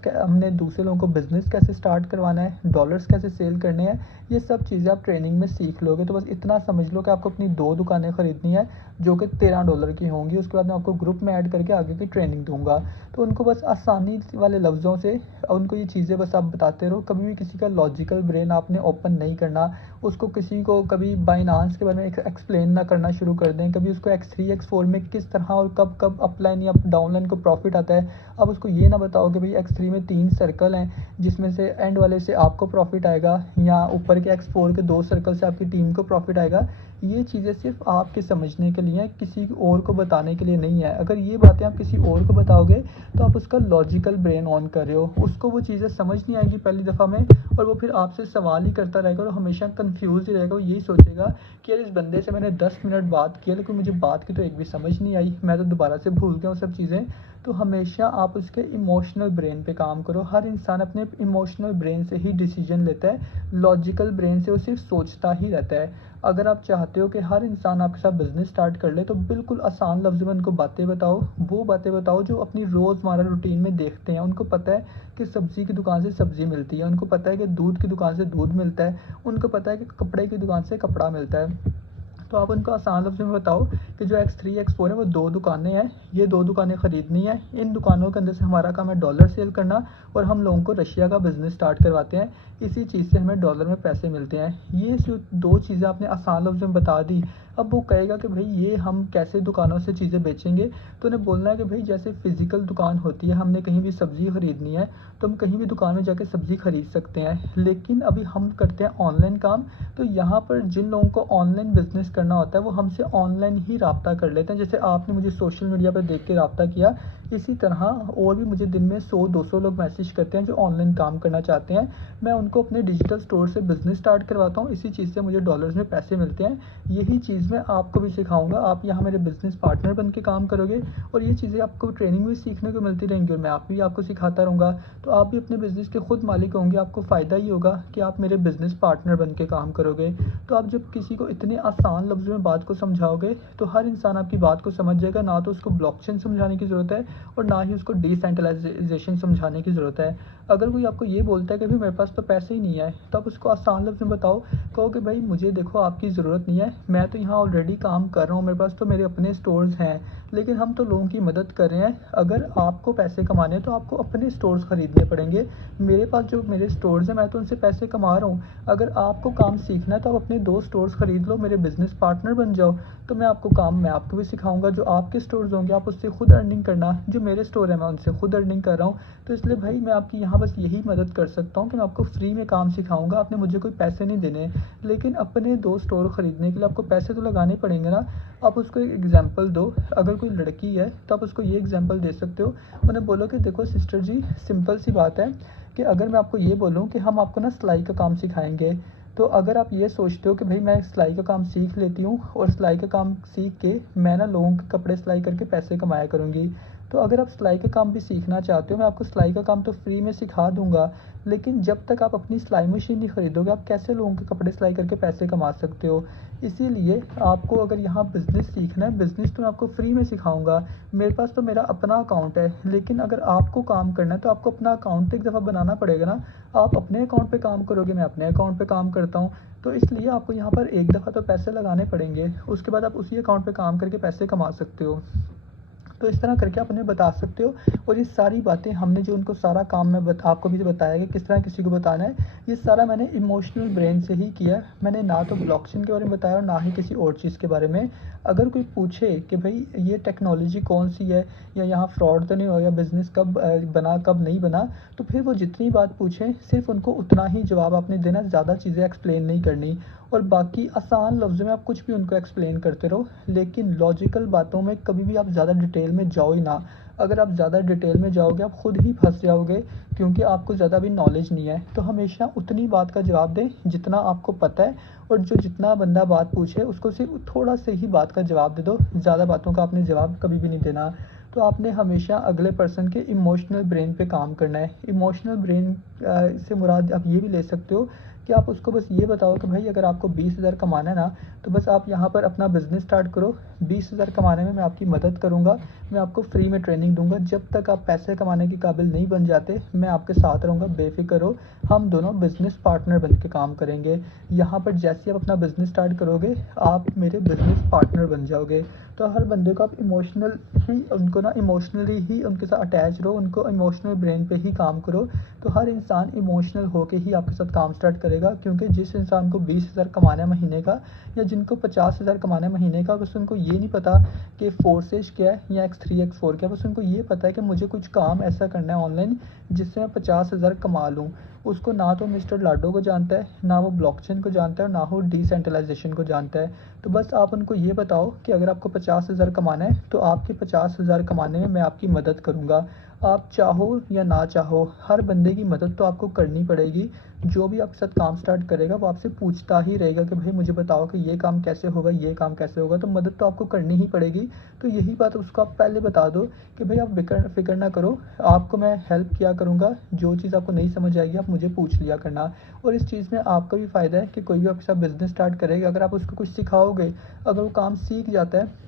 हमने दूसरे लोगों को बिज़नेस कैसे स्टार्ट करवाना है, डॉलर्स कैसे सेल करने हैं, ये सब चीज़ें आप ट्रेनिंग में सीख लोगे। तो बस इतना समझ लो कि आपको अपनी 2 दुकानें ख़रीदनी है जो कि $13 की होंगी। उसके बाद मैं आपको ग्रुप में ऐड करके आगे की ट्रेनिंग दूँगा। तो उनको बस आसानी वाले लफ्ज़ों से उनको ये चीज़ें बस आप बताते रहो। कभी भी किसी का लॉजिकल ब्रेन आपने ओपन नहीं करना। उसको किसी को कभी बाइनांस के बारे में एक्सप्लेन ना करना शुरू कर दें। कभी उसको X3 X4 में किस तरह और कब अपलाइन या डाउनलाइन को प्रॉफ़िट आता है। अब उसको ये ना बताओ कि भाई X3 में 3 सर्कल हैं जिसमें से एंड वाले से आपको प्रॉफ़िट आएगा या ऊपर के X4 के 2 सर्कल से आपकी टीम को प्रॉफ़िट आएगा। ये चीज़ें सिर्फ़ आपके समझने के लिए हैं, किसी और को बताने के लिए नहीं है। अगर ये बातें आप किसी और को बताओगे तो आप उसका लॉजिकल ब्रेन ऑन कर रहे हो। उसको वो चीज़ें समझ नहीं आएगी पहली दफ़ा में और वो फिर आपसे सवाल ही करता रहेगा और हमेशा कन्फ्यूज़ ही रहेगा। वो यही सोचेगा कि यार इस बंदे से मैंने 10 मिनट बात किया लेकिन मुझे बात की तो एक भी समझ नहीं आई, मैं तो दोबारा से भूल गया हूँ सब चीज़ें। तो हमेशा आप उसके इमोशनल ब्रेन पे काम करो। हर इंसान अपने इमोशनल ब्रेन से ही डिसीजन लेता है, लॉजिकल ब्रेन से वो सिर्फ सोचता ही रहता है। अगर आप चाहते हो कि हर इंसान आपके साथ बिज़नेस स्टार्ट कर ले तो बिल्कुल आसान लफ्ज़ों में उनको बातें बताओ। वो बातें बताओ जो अपनी रोज़मर्रा रूटीन में देखते हैं। उनको पता है कि सब्ज़ी की दुकान से सब्ज़ी मिलती है, उनको पता है कि दूध की दुकान से दूध मिलता है, उनको पता है कि कपड़े की दुकान से कपड़ा मिलता है। तो आप उनको आसान लफ्ज़ों में बताओ कि जो X3 X4 है वो 2 दुकानें हैं, ये 2 दुकानें ख़रीदनी है। इन दुकानों के अंदर से हमारा काम है डॉलर सेल करना और हम लोगों को रशिया का बिज़नेस स्टार्ट करवाते हैं। इसी चीज़ से हमें डॉलर में पैसे मिलते हैं। ये जो 2 चीज़ें आपने आसान लफ्ज़ों में बता दी, अब वो कहेगा कि भाई ये हम कैसे दुकानों से चीज़ें बेचेंगे। तो उन्हें बोलना है कि भाई जैसे फ़िज़िकल दुकान होती है, हमने कहीं भी सब्ज़ी ख़रीदनी है तो हम कहीं भी दुकान में जाके सब्ज़ी ख़रीद सकते हैं। लेकिन अभी हम करते हैं ऑनलाइन काम, तो यहाँ पर जिन लोगों को ऑनलाइन बिज़नेस करना होता है वो हमसे ऑनलाइन ही रब्ता कर लेते हैं। जैसे आपने मुझे सोशल मीडिया पर देख के रब्ता किया, इसी तरह और भी मुझे दिन में 100-200 लोग मैसेज करते हैं जो ऑनलाइन काम करना चाहते हैं। मैं उनको अपने डिजिटल स्टोर से बिज़नेस स्टार्ट करवाता हूँ, इसी चीज़ से मुझे डॉलर्स में पैसे मिलते हैं। यही चीज़ मैं आपको भी सिखाऊँगा, आप यहाँ मेरे बिज़नेस पार्टनर बन के काम करोगे और ये चीज़ें आपको ट्रेनिंग में सीखने को मिलती रहेंगी और मैं भी आपको सिखाता रहूँगा। तो आप भी अपने बिज़नेस के खुद मालिक होंगे, आपको फ़ायदा ही होगा कि आप मेरे बिज़नेस पार्टनर बन के काम करोगे। तो आप जब किसी को इतने आसान लफ्ज़ों में बात को समझाओगे तो हर इंसान आपकी बात को समझ जाएगा। ना तो उसको ब्लॉकचेन समझाने की ज़रूरत है, और ना ही उसको डिसेंट्रलाइजेशन समझाने की ज़रूरत है। अगर कोई आपको ये बोलता है कि भाई मेरे पास तो पैसे ही नहीं है, तो आप उसको आसान लफ्ज़ में बताओ, कहो कि भाई मुझे देखो आपकी ज़रूरत नहीं है, मैं तो यहाँ ऑलरेडी काम कर रहा हूँ, मेरे पास तो मेरे अपने स्टोर्स हैं, लेकिन हम तो लोगों की मदद कर रहे हैं। अगर आपको पैसे कमाने हैं तो आपको अपने स्टोर्स ख़रीदने पड़ेंगे। मेरे पास जो मेरे स्टोर्स हैं मैं तो उनसे पैसे कमा रहा हूँ। अगर आपको काम सीखना है तो आप अपने 2 स्टोर्स ख़रीद लो, मेरे बिज़नेस पार्टनर बन जाओ, तो मैं आपको काम मैं आपको भी सिखाऊँगा। जो आपके स्टोर्स होंगे आप उससे खुद अर्निंग करना, जो मेरे स्टोर है मैं उनसे खुद अर्निंग कर रहा हूँ। तो इसलिए भाई मैं आपकी यहाँ बस यही मदद कर सकता हूँ कि मैं आपको फ्री में काम सिखाऊँगा, आपने मुझे कोई पैसे नहीं देने। लेकिन अपने 2 स्टोर ख़रीदने के लिए आपको पैसे तो लगाने पड़ेंगे ना। आप उसको एक एग्ज़ाम्पल दो, अगर कोई लड़की है तो आप उसको ये एग्ज़ाम्पल दे सकते हो। उन्हें बोलो कि देखो सिस्टर जी, सिंपल सी बात है कि अगर मैं आपको ये बोलूँ कि हम आपको ना सिलाई का काम सिखाएँगे, तो अगर आप ये सोचते हो कि भाई मैं सिलाई का काम सीख लेती हूँ और सिलाई का काम सीख के मैं ना लोगों के कपड़े सिलाई करके पैसे कमाया करूँगी। तो अगर आप सिलाई का काम भी सीखना चाहते हो, मैं आपको सिलाई का काम तो फ्री में सिखा दूँगा, लेकिन जब तक आप अपनी सिलाई मशीन नहीं खरीदोगे, आप कैसे लोगों के कपड़े सिलाई करके पैसे कमा सकते हो? इसीलिए आपको अगर यहाँ बिज़नेस सीखना है, बिज़नेस तो मैं आपको फ्री में सिखाऊँगा। मेरे पास तो मेरा अपना अकाउंट है, लेकिन अगर आपको काम करना है तो आपको अपना अकाउंट एक दफ़ा बनाना पड़ेगा ना। आप अपने अकाउंट पे काम करोगे, मैं अपने अकाउंट पे काम करता हूँ। तो इसलिए आपको यहाँ पर एक दफ़ा तो पैसे लगाने पड़ेंगे, उसके बाद आप उसी अकाउंट पे काम करके पैसे कमा सकते हो। तो इस तरह करके आप उन्हें बता सकते हो। और ये सारी बातें हमने जो उनको सारा काम मैं आपको भी जो बताया कि किस तरह किसी को बताना है, ये सारा मैंने इमोशनल ब्रेन से ही किया है। मैंने ना तो ब्लॉकचेन के बारे में बताया और ना ही किसी और चीज़ के बारे में। अगर कोई पूछे कि भाई ये टेक्नोलॉजी कौन-सी है या यहाँ फ्रॉड तो नहीं हुआ या बिज़नेस कब बना, कब नहीं बना, तो फिर वो जितनी बात पूछें सिर्फ़ उनको उतना ही जवाब आपने देना, ज़्यादा चीज़ें एक्सप्लेन नहीं करनी। और बाकी आसान लफ्ज़ों में आप कुछ भी उनको एक्सप्लेन करते रहो, लेकिन लॉजिकल बातों में कभी भी आप ज़्यादा डिटेल में जाओ ही ना। अगर आप ज़्यादा डिटेल में जाओगे आप खुद ही फँस जाओगे, क्योंकि आपको ज़्यादा भी नॉलेज नहीं है। तो हमेशा उतनी बात का जवाब दें जितना आपको पता है, और जो जितना बंदा बात पूछे उसको सिर्फ़ थोड़ा से ही बात का जवाब दे दो, ज़्यादा बातों का आपने जवाब कभी भी नहीं देना। तो आपने हमेशा अगले पर्सन के इमोशनल ब्रेन पे काम करना है। इमोशनल ब्रेन से मुराद आप ये भी ले सकते हो कि आप उसको बस ये बताओ कि भाई अगर आपको 20,000 कमाना है ना, तो बस आप यहाँ पर अपना बिज़नेस स्टार्ट करो। 20,000 कमाने में मैं आपकी मदद करूँगा, मैं आपको फ्री में ट्रेनिंग दूँगा। जब तक आप पैसे कमाने के काबिल नहीं बन जाते, मैं आपके साथ रहूँगा, बेफ़िक्र रहो। हम दोनों बिज़नेस पार्टनर बन के काम करेंगे। यहाँ पर जैसे ही आप अपना बिज़नेस स्टार्ट करोगे, आप मेरे बिज़नेस पार्टनर बन जाओगे। तो हर बंदे को आप इमोशनल ही उनको ना इमोशनली ही उनके साथ अटैच रहो, उनको इमोशनल ब्रेन पे ही काम करो। तो हर इंसान इमोशनल होके ही आपके साथ काम स्टार्ट करेगा, क्योंकि जिस इंसान को 20,000 कमाना है महीने का या जिनको 50,000 कमाना है महीने का, बस उनको ये नहीं पता कि फोर्सेज क्या है या x3 x4 क्या है, बस उनको ये पता है कि मुझे कुछ काम ऐसा करना है ऑनलाइन जिससे मैं 50,000 कमा लूँ। उसको ना तो मिस्टर लाडो को जानता है, ना वो ब्लॉकचेन को जानता है, ना वो डिसेंट्रलाइजेशन को जानता है। तो बस आप उनको ये बताओ कि अगर आपको 50,000 कमाना है तो आपके 50,000 कमाने में मैं आपकी मदद करूँगा। आप चाहो या ना चाहो, हर बंदे की मदद तो आपको करनी पड़ेगी। जो भी आपके साथ काम स्टार्ट करेगा वो आपसे पूछता ही रहेगा कि भाई मुझे बताओ कि ये काम कैसे होगा, ये काम कैसे होगा, तो मदद तो आपको करनी ही पड़ेगी। तो यही बात उसको आप पहले बता दो कि भाई आप फ़िक्र ना करो, आपको मैं हेल्प किया करूँगा, जो चीज़ आपको नहीं समझ आएगी आप मुझे पूछ लिया करना। और इस चीज़ में आपका भी फ़ायदा है कि कोई भी आपके साथ बिज़नेस स्टार्ट करेगा, अगर आप उसको कुछ सिखाओगे, अगर वो काम सीख जाता है,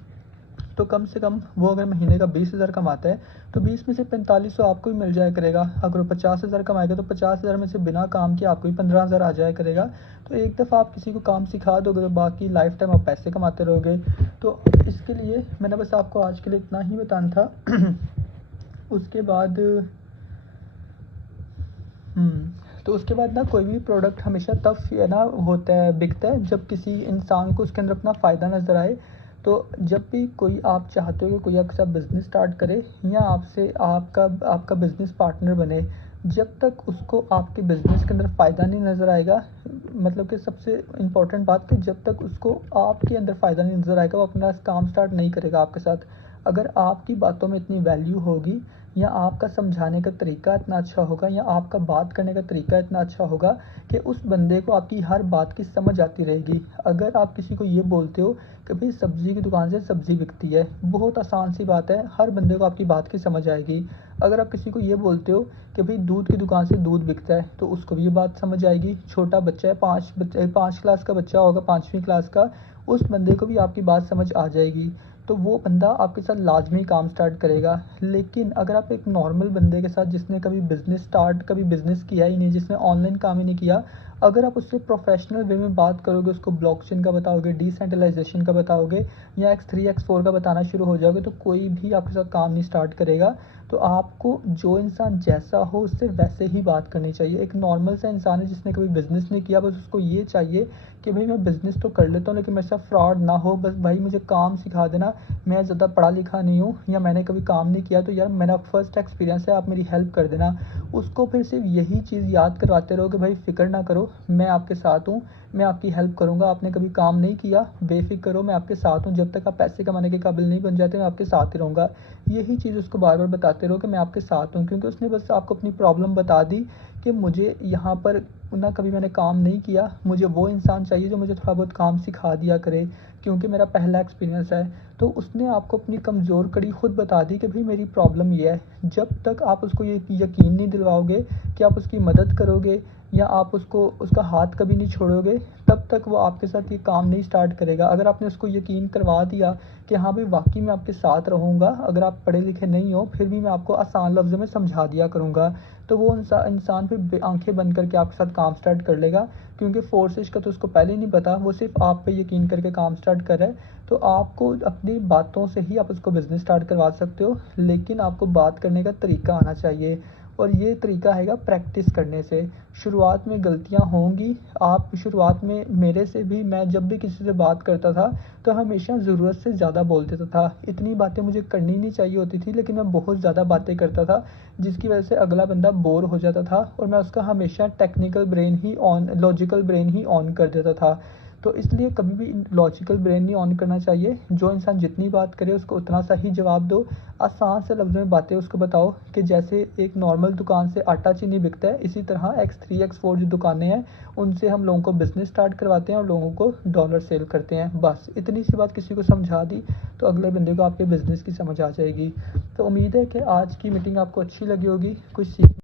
तो कम से कम वो अगर महीने का 20,000 कमाता है, तो 20 में से 4500 आपको ही मिल जाया करेगा। अगर वो 50,000 कमाएगा तो 50,000 में से बिना काम के आपको ही 15,000 आ जाया करेगा। तो एक दफ़ा आप किसी को काम सिखा दोगे तो बाकी लाइफ टाइम आप पैसे कमाते रहोगे। तो इसके लिए मैंने बस आपको आज के लिए इतना ही बताना था। उसके बाद तो उसके बाद ना कोई भी प्रोडक्ट हमेशा तब है ना होता है, बिकता है जब किसी इंसान को उसके अंदर अपना फ़ायदा नज़र आए। तो जब भी कोई आप चाहते हो कि कोई आपके साथ बिज़नेस स्टार्ट करे या आपसे आपका आपका बिज़नेस पार्टनर बने, जब तक उसको आपके बिज़नेस के अंदर फ़ायदा नहीं नज़र आएगा, मतलब कि सबसे इम्पोर्टेंट बात कि जब तक उसको आपके अंदर फ़ायदा नहीं नज़र आएगा, वो अपना काम स्टार्ट नहीं करेगा आपके साथ। अगर आपकी बातों में इतनी वैल्यू होगी या आपका समझाने का तरीका इतना अच्छा होगा या आपका बात करने का तरीका इतना अच्छा होगा कि उस बंदे को आपकी हर बात की समझ आती रहेगी। अगर आप किसी को ये बोलते हो कि भाई सब्ज़ी की दुकान से सब्ज़ी बिकती है, बहुत आसान सी बात है, हर बंदे को आपकी बात की समझ आएगी। अगर आप किसी को ये बोलते हो कि भाई दूध की दुकान से दूध बिकता है, तो उसको भी ये बात समझ आएगी। छोटा बच्चा है, 5 क्लास का बच्चा होगा, 5वीं क्लास का, उस बंदे को भी आपकी बात समझ आ जाएगी। तो वो बंदा आपके साथ लाजमी काम स्टार्ट करेगा। लेकिन अगर आप एक नॉर्मल बंदे के साथ जिसने कभी बिज़नेस किया ही नहीं, जिसने ऑनलाइन काम ही नहीं किया, अगर आप उससे प्रोफेशनल वे में बात करोगे, उसको ब्लॉकचेन का बताओगे, डिसेंट्रलाइजेशन का बताओगे या X3 X4 का बताना शुरू हो जाओगे, तो कोई भी आपके साथ काम नहीं स्टार्ट करेगा। तो आपको जो इंसान जैसा हो उससे वैसे ही बात करनी चाहिए। एक नॉर्मल सा इंसान है जिसने कभी बिज़नेस नहीं किया, बस उसको ये चाहिए कि भाई मैं बिज़नेस तो कर लेता हूँ लेकिन मेरे साथ फ्रॉड ना हो, बस भाई मुझे काम सिखा देना, मैं ज़्यादा पढ़ा लिखा नहीं हूँ या मैंने कभी काम नहीं किया, तो यार मेरा फर्स्ट एक्सपीरियंस है, आप मेरी हेल्प कर देना। उसको फिर सिर्फ यही चीज़ याद करवाते रहो कि भाई फ़िक्र ना करो, मैं आपके साथ हूँ, मैं आपकी हेल्प करूँगा, आपने कभी काम नहीं किया, बेफ़िक्र रहो, मैं आपके साथ हूँ, जब तक आप पैसे कमाने के काबिल नहीं बन जाते मैं आपके साथ ही रहूँगा। यही चीज़ उसको बार बार बताते रहो कि मैं आपके साथ हूँ, क्योंकि उसने बस आपको अपनी प्रॉब्लम बता दी कि मुझे यहाँ पर ना कभी मैंने काम नहीं किया, मुझे वो इंसान चाहिए जो मुझे थोड़ा बहुत काम सिखा दिया करे, क्योंकि मेरा पहला एक्सपीरियंस है। तो उसने आपको अपनी कमज़ोर कड़ी खुद बता दी कि भाई मेरी प्रॉब्लम ये है। जब तक आप उसको ये यकीन नहीं दिलवाओगे कि आप उसकी मदद करोगे या आप उसका हाथ कभी नहीं छोड़ोगे, तब तक वो आपके साथ ये काम नहीं स्टार्ट करेगा। अगर आपने उसको यकीन करवा दिया कि हाँ भाई वाक़ई मैं आपके साथ रहूँगा, अगर आप पढ़े लिखे नहीं हो फिर भी मैं आपको आसान लफ्ज़ों में समझा दिया करूँगा, तो वो इंसान फिर आँखें बंद करके आपके साथ काम स्टार्ट कर लेगा, क्योंकि फोर्सेस का तो उसको पहले ही नहीं पता, वो सिर्फ़ आप पे यकीन करके काम स्टार्ट कर रहा है। तो आपको अपनी बातों से ही आप उसको बिज़नेस स्टार्ट करवा सकते हो, लेकिन आपको बात करने का तरीका आना चाहिए और ये तरीका आएगा प्रैक्टिस करने से। शुरुआत में गलतियाँ होंगी, आप शुरुआत में मेरे से भी, मैं जब भी किसी से बात करता था तो हमेशा ज़रूरत से ज़्यादा बोल देता था। इतनी बातें मुझे करनी नहीं चाहिए होती थी, लेकिन मैं बहुत ज़्यादा बातें करता था, जिसकी वजह से अगला बंदा बोर हो जाता था और मैं उसका हमेशा लॉजिकल ब्रेन ही ऑन कर देता था। तो इसलिए कभी भी लॉजिकल ब्रेन नहीं ऑन करना चाहिए। जो इंसान जितनी बात करे उसको उतना सा ही जवाब दो। आसान से लफ्ज़ों में बातें उसको बताओ कि जैसे एक नॉर्मल दुकान से आटा चीनी बिकता है, इसी तरह X3 X4 जो दुकानें हैं उनसे हम लोगों को बिज़नेस स्टार्ट करवाते हैं और लोगों को डॉलर सेल करते हैं। बस इतनी सी बात किसी को समझा दी तो अगले बंदे को आपके बिज़नेस की समझ आ जाएगी। तो उम्मीद है कि आज की मीटिंग आपको अच्छी लगी होगी, कुछ सीख